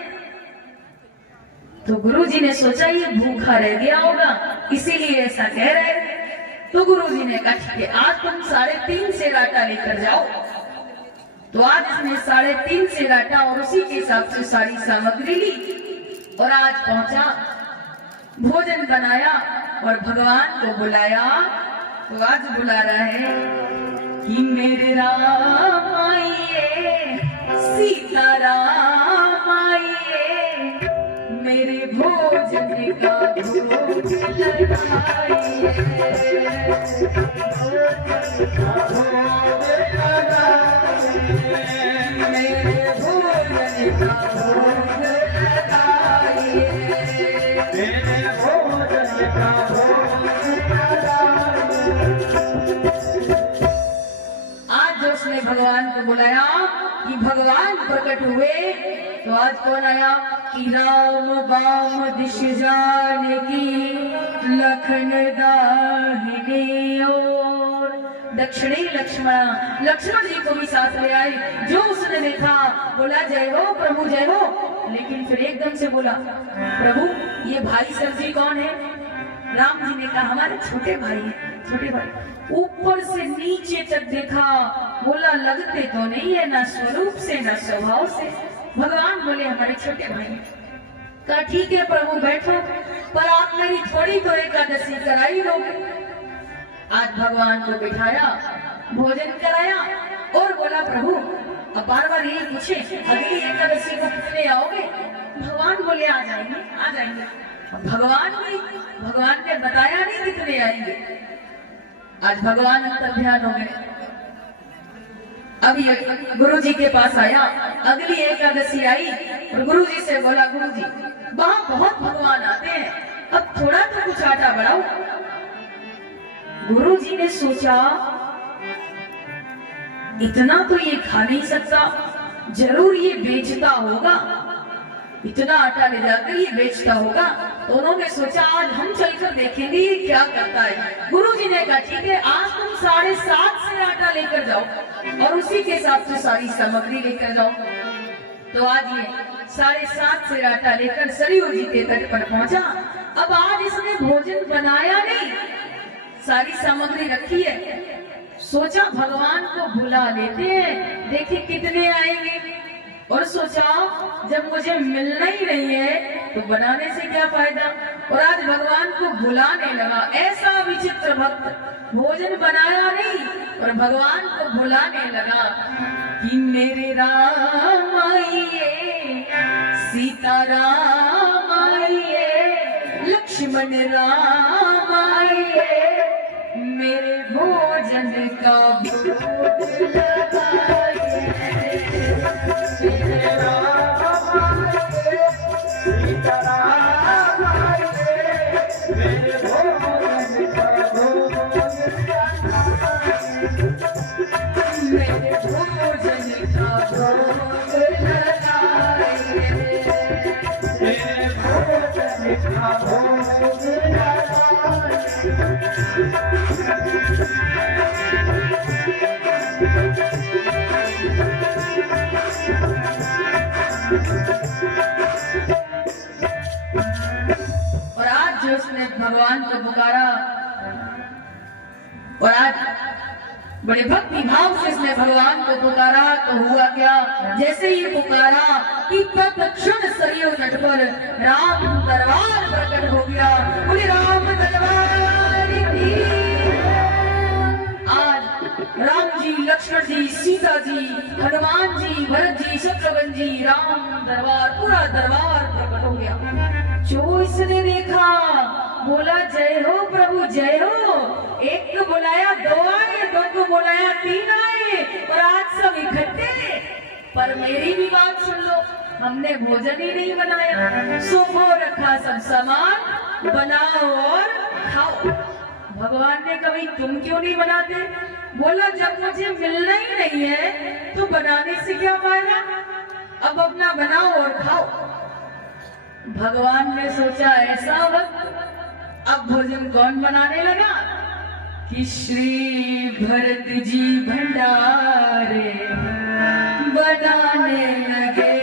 तो गुरुजी ने सोचा ये भूखा रह गया होगा, इसीलिए ऐसा कह रहे। तो गुरुजी ने कहा ठीक है आज तुम 3.5 सेर आटा लेकर जाओ। तो आज इसने 3.5 सेर आटा और उसी के हिसाब से सारी सामग्री ली और आज पहुंचा, भोजन बनाया और भगवान को बुलाया। तो आज बुला रहा है कि मेरे राम आइए सीताराम आइए मेरे भोजन का भोग लगाइए। मेरे भोजन का भोग लगाइए। मेरे भोजन का भोग लगाइए। आज जो उसने भगवान को बुलाया कि भगवान प्रकट हुए, तो आज कौन आया कि राम बाम दिश जानकी लखन दाहिने ओर। दक्षिणी लक्ष्मण जी को भी साथ ले आए। जो उसने देखा बोला जय हो प्रभु जय हो। लेकिन फिर एकदम से बोला प्रभु ये भाई सर जी कौन है? राम जी ने कहा हमारे छोटे भाई हैं, छोटे भाई। ऊपर से नीचे तक देखा, बोला लगते तो नहीं है ना स्वरूप से ना स्वभाव से। भगवान बोले हमारे छोटे भाई हैं। कहा ठीक है प्रभु बैठो, पर आप मेरी थोड़ी तो एकादशी कराई लोगे। आज भगवान को बिठाया, भोजन कराया और बोला प्रभु अब बार बार यही पूछे अगली एकादशी को कितने आओगे? भगवान बोले आ जाएंगे, आ जाएंगे। भगवान ने बताया नहीं कितने आएंगे। आज भगवान अंतर्ध्यान हो गए। अब ये गुरु जी के पास आया, अगली एकादशी आई और गुरु जी से बोला, गुरु जी वहां बहुत भगवान आते हैं, अब थोड़ा तो कुछ आटा बढ़ाओ। गुरु जी ने सोचा इतना तो ये खा नहीं सकता, जरूर ये बेचता होगा, इतना आटा ले जाकर ये बेचता होगा। तो उन्होंने सोचा आज हम चलकर देखेंगे ये क्या करता है। गुरु जी ने कहा ठीक है, आज तुम 7:30 से आटा लेकर जाओ और उसी के हिसाब से सारी सामग्री लेकर जाओ। तो आज ये 7:30 से आटा लेकर सरयू जी के तट पर पहुंचा। अब आज इसने भोजन बनाया नहीं, सारी सामग्री रखी है। सोचा भगवान को बुला लेते हैं, देखे कितने आएंगे। और सोचा जब मुझे मिलना ही नहीं है तो बनाने से क्या फायदा। और आज भगवान को बुलाने लगा। ऐसा विचित्र भक्त, भोजन बनाया नहीं और भगवान को बुलाने लगा कि मेरे राम आइए, सीता राम आइए, लक्ष्मण राम आइए, मेरे भोजन का भोग लगाइए। मेरे राम आइए, सीता राम आइए, मेरे भोजन का भोग लगाइए। मेरे भोजन का भोग लगाइए। मेरे भोजन का भोग लगाइए। और आज जो उसने भगवान को पुकारा और आज बड़े भक्ति भाव से उसने भगवान को पुकारा तो हुआ क्या, जैसे ही पुकारा कि तत्क्षण सरयू तट पर राम दरबार प्रकट हो गया। बोले राम दरबार की। आज राम जी, लक्ष्मण जी, सीता जी, हनुमान जी, भरत जी, शत्रुघ्न जी, राम दरबार, पूरा दरबार प्रकट हो गया। जो इसने देखा बोला जय हो प्रभु जय हो। एक को बुलाया 2 आए, 2 को बुलाया 3 आए और आज सब इकट्ठे। पर मेरी भी बात सुन लो, हमने भोजन ही नहीं बनाया, सुबह रखा सब सामान, बनाओ और खाओ। भगवान ने कभी तुम क्यों नहीं बनाते? बोला जब मुझे मिलना ही नहीं है तो बनाने से क्या फायदा, अब अपना बनाओ और खाओ। भगवान ने सोचा ऐसा वक्त अब भोजन कौन बनाने लगा कि श्री भरत जी भंडारे बनाने लगे।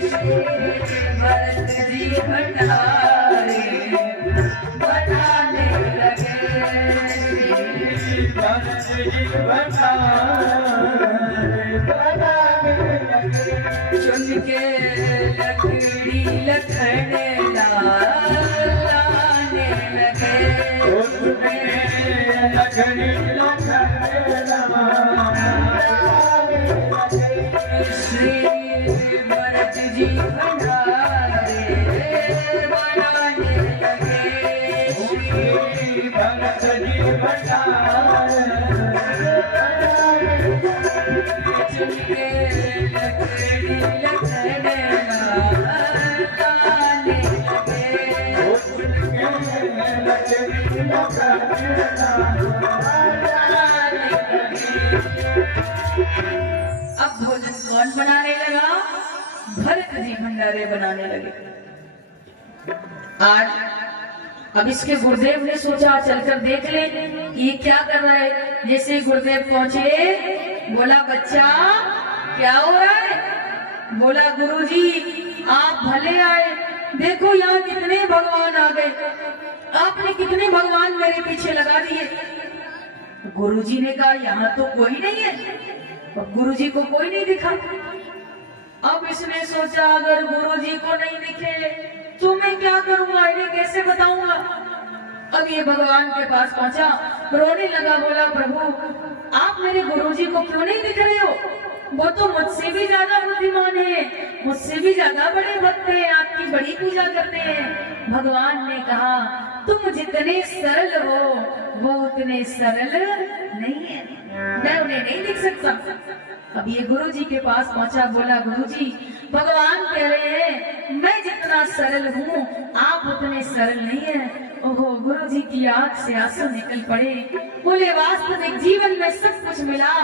श्री भरत जी भंडारे बनाने लगे। श्री भरत जी भंडारे बनाने लगे। चुन के लकड़ी लखने लाने लगे। लकड़ी लखने लाने लगे। श्री भरत जी भंडारे बनाने लगे। श्री भरत जी भंडारे बनाने लगे। चुनके लकड़ी लखने अब भोजन कौन बनाने लगा? भरत जी भंडारे बनाने लगे। आज अब इसके गुरुदेव ने सोचा चलकर देख ले ये क्या कर रहा है। जैसे गुरुदेव पहुंचे बोला बच्चा क्या हो रहा है? बोला गुरुजी आप भले आए, देखो यहाँ कितने भगवान आ गए, आपने कितने भगवान मेरे पीछे लगा दिए। गुरुजी ने कहा यहाँ तो कोई नहीं है, और गुरुजी को कोई नहीं दिखा। अब इसने सोचा अगर गुरुजी को नहीं दिखे तो मैं क्या करूंगा, इन्हें कैसे बताऊंगा। अब ये भगवान के पास पहुंचा, रोने लगा, बोला प्रभु आप मेरे गुरुजी को क्यों नहीं दिख रहे हो? वो तो मुझसे भी ज्यादा बुद्धिमान है, मुझसे भी ज्यादा बड़े भक्त हैं, आपकी बड़ी पूजा करते हैं। भगवान ने कहा तुम जितने सरल हो वो उतने सरल नहीं है, मैं उन्हें नहीं देख सकता। अब ये गुरु जी के पास पहुंचा, बोला गुरु जी भगवान कह रहे हैं मैं जितना सरल हूँ आप उतने सरल नहीं है। ओहो, गुरु जी की आंख से आंसू निकल पड़े। बोले वास्तविक जीवन में सब कुछ मिला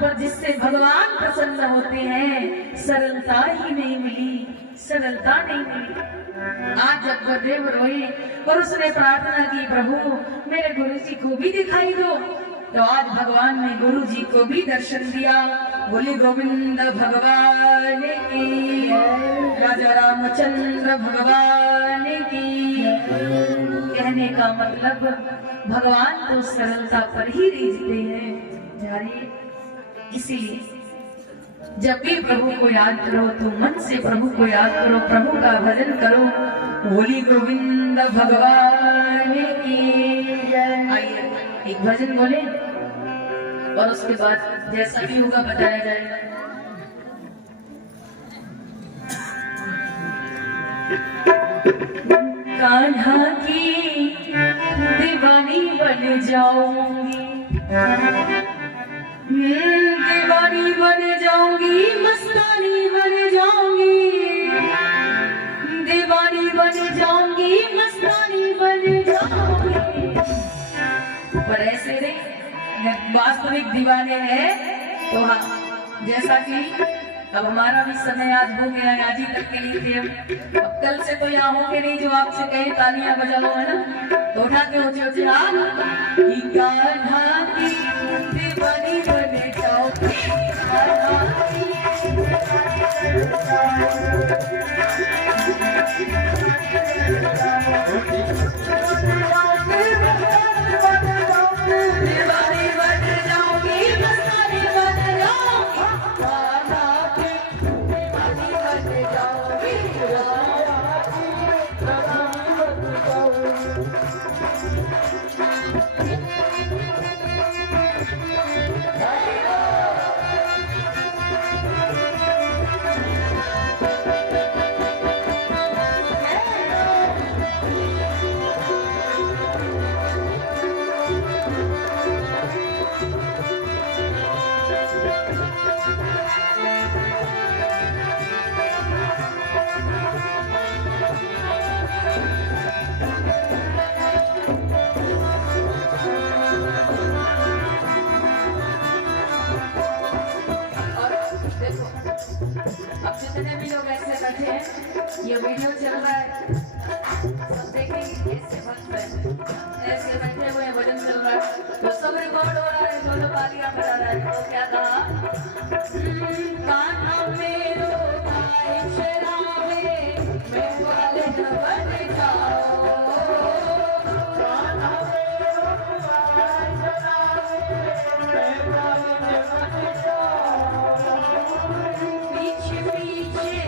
पर जिससे भगवान प्रसन्न होते हैं सरलता ही नहीं मिली, सरलता नहीं मिली। आज जब गुरुदेव रोए और उसने प्रार्थना की प्रभु मेरे गुरु जी को भी दिखाई दो, तो आज भगवान ने गुरु जी को भी दर्शन दिया। बोले गोविंद भगवान की, राजा रामचंद्र भगवान की। कहने का मतलब भगवान तो सरलता पर ही रीझते हैं जाने। इसीलिए जब भी प्रभु को याद करो तो मन से प्रभु को याद करो, प्रभु का भजन करो। बोली गोविंद भगवान की। आइए एक भजन बोले और उसके बाद जैसा भी होगा बताया जाएगा। कान्हा की दीवानी बन जाऊंगी, दीवानी बन जाऊंगी, मस्तानी बन जाऊंगी, दीवानी बन जाऊंगी, मस्तानी बन जाऊंगी। पर ऐसे नहीं, वास्तविक दीवाने हैं तो हाँ, जैसा कि अब हमारा भी समय आज हो गया है, आज ही तक के लिए थे। अब कल से तो यहाँ होंगे नहीं जो आपसे कहे तालियां बजाओ, है ना? तो उठा के ऊंचे ऊंचे हाथ, कान्हा की दीवानी बन जाऊंगी, कान्हा की दीवानी बन जाऊंगी, मस्तानी बन जाऊंगी, कान्हा की दीवानी बन जाऊंगी, अब जितने भी लोग ऐसे बैठे हैं, ये वीडियो चल रहा है, सब देखेंगे ऐसे भक्त हैं, ऐसे बैठे हुए भजन चल रहा है, तो सब रिकॉर्ड हो रहा है, जो लोग तालियां बजा रहा है। तो क्या कहा, कान्हा मेरो भाई शराबे, मैं वाले न बन जाओ, कान्हा मेरो भाई शराबे, मैं वाले न बन जाओ, पीछे पीछे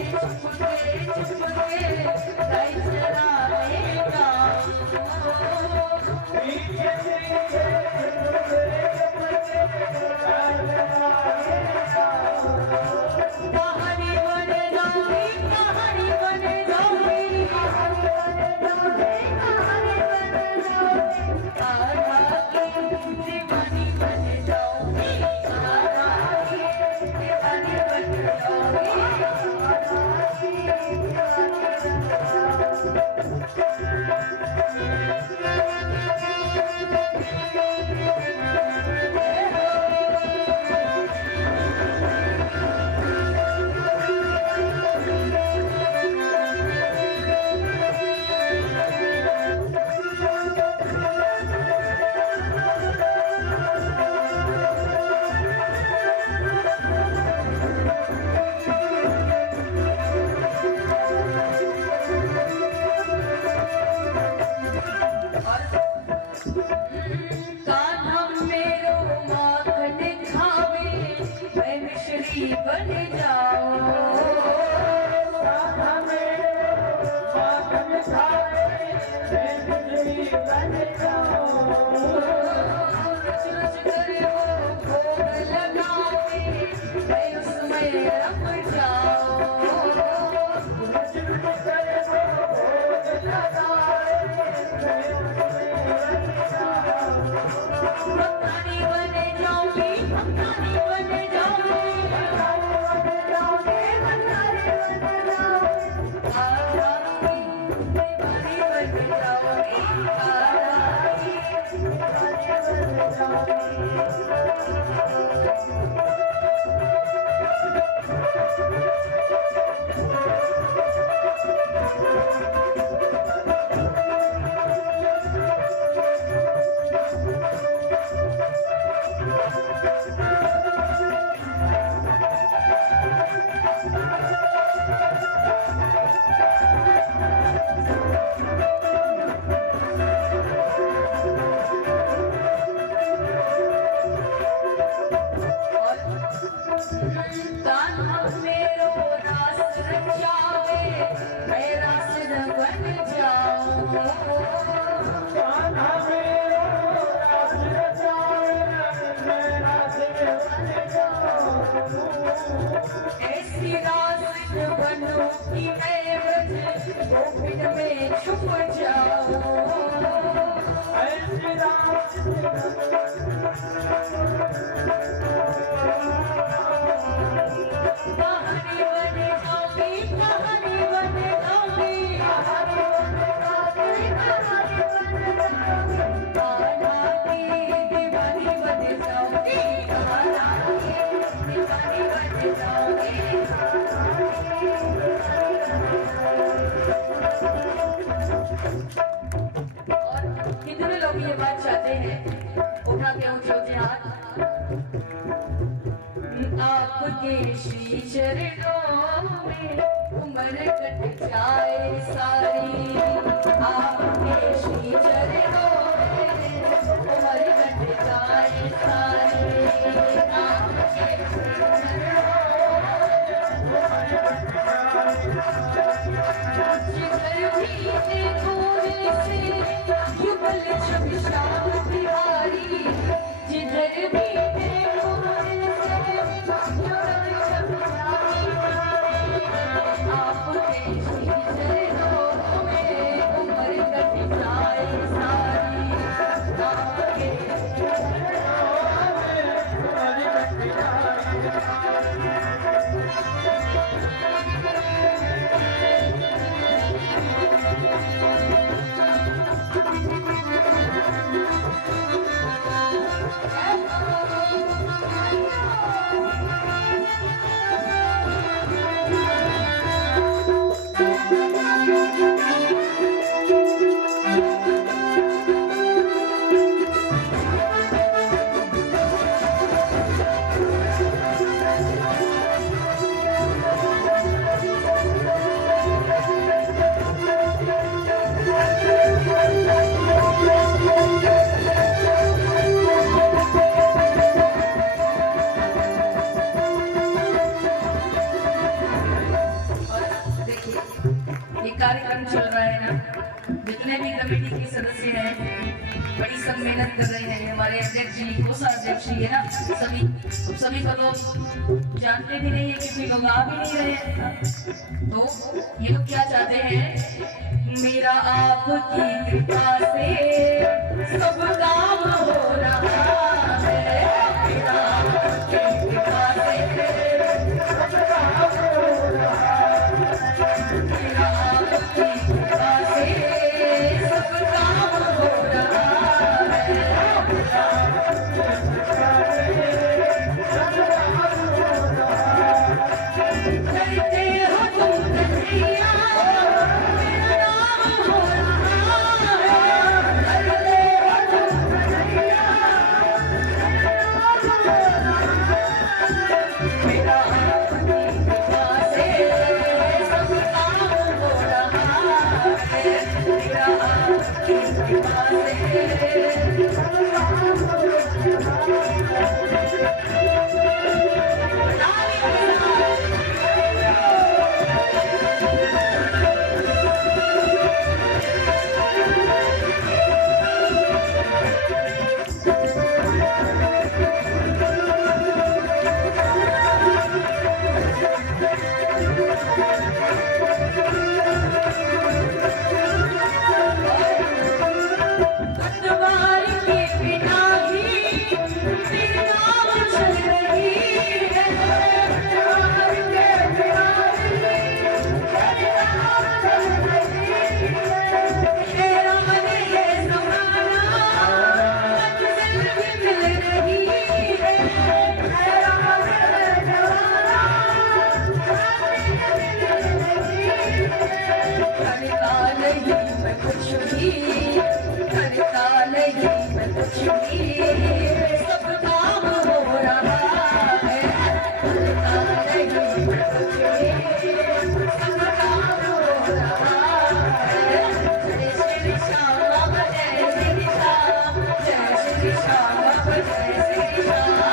छुपके गाई चराएगा, पीछे पीछे कहानी बन जाऊंगी, कहानी बन जाऊंगी, कहानी बन जाऊंगी, कहानी बन जाऊंगी, कान्हा की दीवानी बन जाऊंगी, कान्हा की दीवानी बन जाऊंगी, कान्हा की दीवानी बन कान्हा मेरो माखन खावे, मैं मिश्री बन जाऊं, कान्हा मेरो माखन खावे, मैं मिश्री बन जाऊं, रच रच कर वो भोग लगावे, मैं उस कान्हा मेरो रास रचाए, मैं रास बन जाऊं। ऐसी रास बनूं कि मैं ब्रज गोकुल में छुप जाऊं। ऐसी रास कहानी बन जाऊंगी, कहानी बन जाऊंगी, कान्हा की दीवानी बन जाऊंगी, कान्हा की दीवानी बन जाऊंगी। और कितने लोग ये बात चाहते हैं, उठा के ऊंचे ऊंचे हाथ। आपके श्री चरणों में उम्र कट जाए सारी, आपके श्री चरणों में उम्र कट जाए सारी, आपके श्री जिधर भी देखो ऐसे युगल छवि श्याम बिहारी, जिधर भी देखो ऐसे युगल छवि आपके श्री चरणों में उम्र कट जाए सारी, आपके ये कार्यक्रम चल रहा है ना, जितने भी कमेटी के सदस्य हैं बड़ी सब मेहनत कर रहे हैं। हमारे अध्यक्ष जी, कोषाध्यक्ष जी है ना, सभी को लोग जानते भी नहीं है, क्योंकि लोग आ भी नहीं रहे हैं। तो ये लोग क्या चाहते हैं, मेरा आपकी कृपा से सब काम हो रहा है, मेरा आपकी कृपा से सब काम हो रहा है, मेरा आपकी कृपा से सब काम हो रहा है, करते हो तुम कन्हैया, मेरा नाम हो रहा है, करते हो तुम कन्हैया, मेरा आपकी कृपा से सब काम हो रहा है, मेरा आपकी कृपा से सब काम हो पतवार के बिना ही तेरी नाव चल रही है, पतवार के बिना ही तेरी नाव चल रही है, तेरा मन ये जमाना मंजिल भी मिल रही है, तेरा मन ये जमाना मंजिल भी मिल रही है, करता नहीं मैं कुछ भी, करता नहीं मैं कुछ भी, सब काम हो रहा है, करता नहीं मैं कुछ भी, सब काम हो रहा है, जय श्री श्याम जय श्री श्याम, जय श्री श्याम जय श्री श्याम।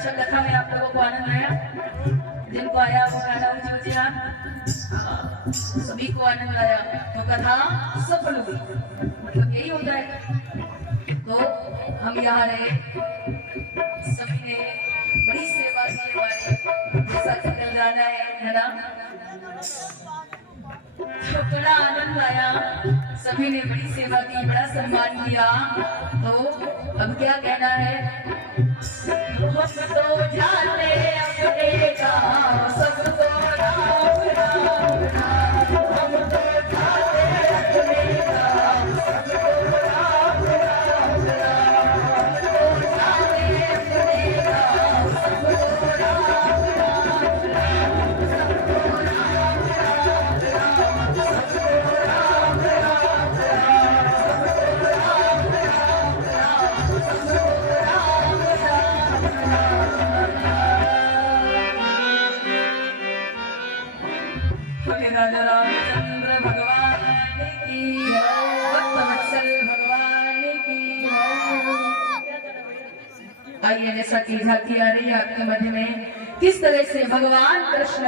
अच्छा कथा में आप लोगों को आनंद आया? जिनको आया वो गाना ऊंचे ऊंचे हाथ। सभी को आनंद आया तो कथा सफल हुई। मतलब यही होता है। तो हम यहाँ रहे, सभी ने बड़ी सेवा की हमारी, जैसा कि कल गाना है ना, तो बड़ा आनंद आया। सभी ने बड़ी सेवा की, बड़ा सम्मान किया। तो अब क्या कहना है? हम तो जाने अपने गाँव, सबको राम राम राम। हम तो जाने अपने गाँव, सबको राम राम राम। हम तो जाने अपने गाँव, सबको राम राम राम। सबको राम राम राम। सबको राम राम राम। सबको राम राम राम। सबको राम राम राम। राजा रामचंद्र भगवान की, भक्तवत्सल भगवान की। आइए, जैसा कि झांकी आ रही है आपके मध्य में, किस तरह से भगवान कृष्ण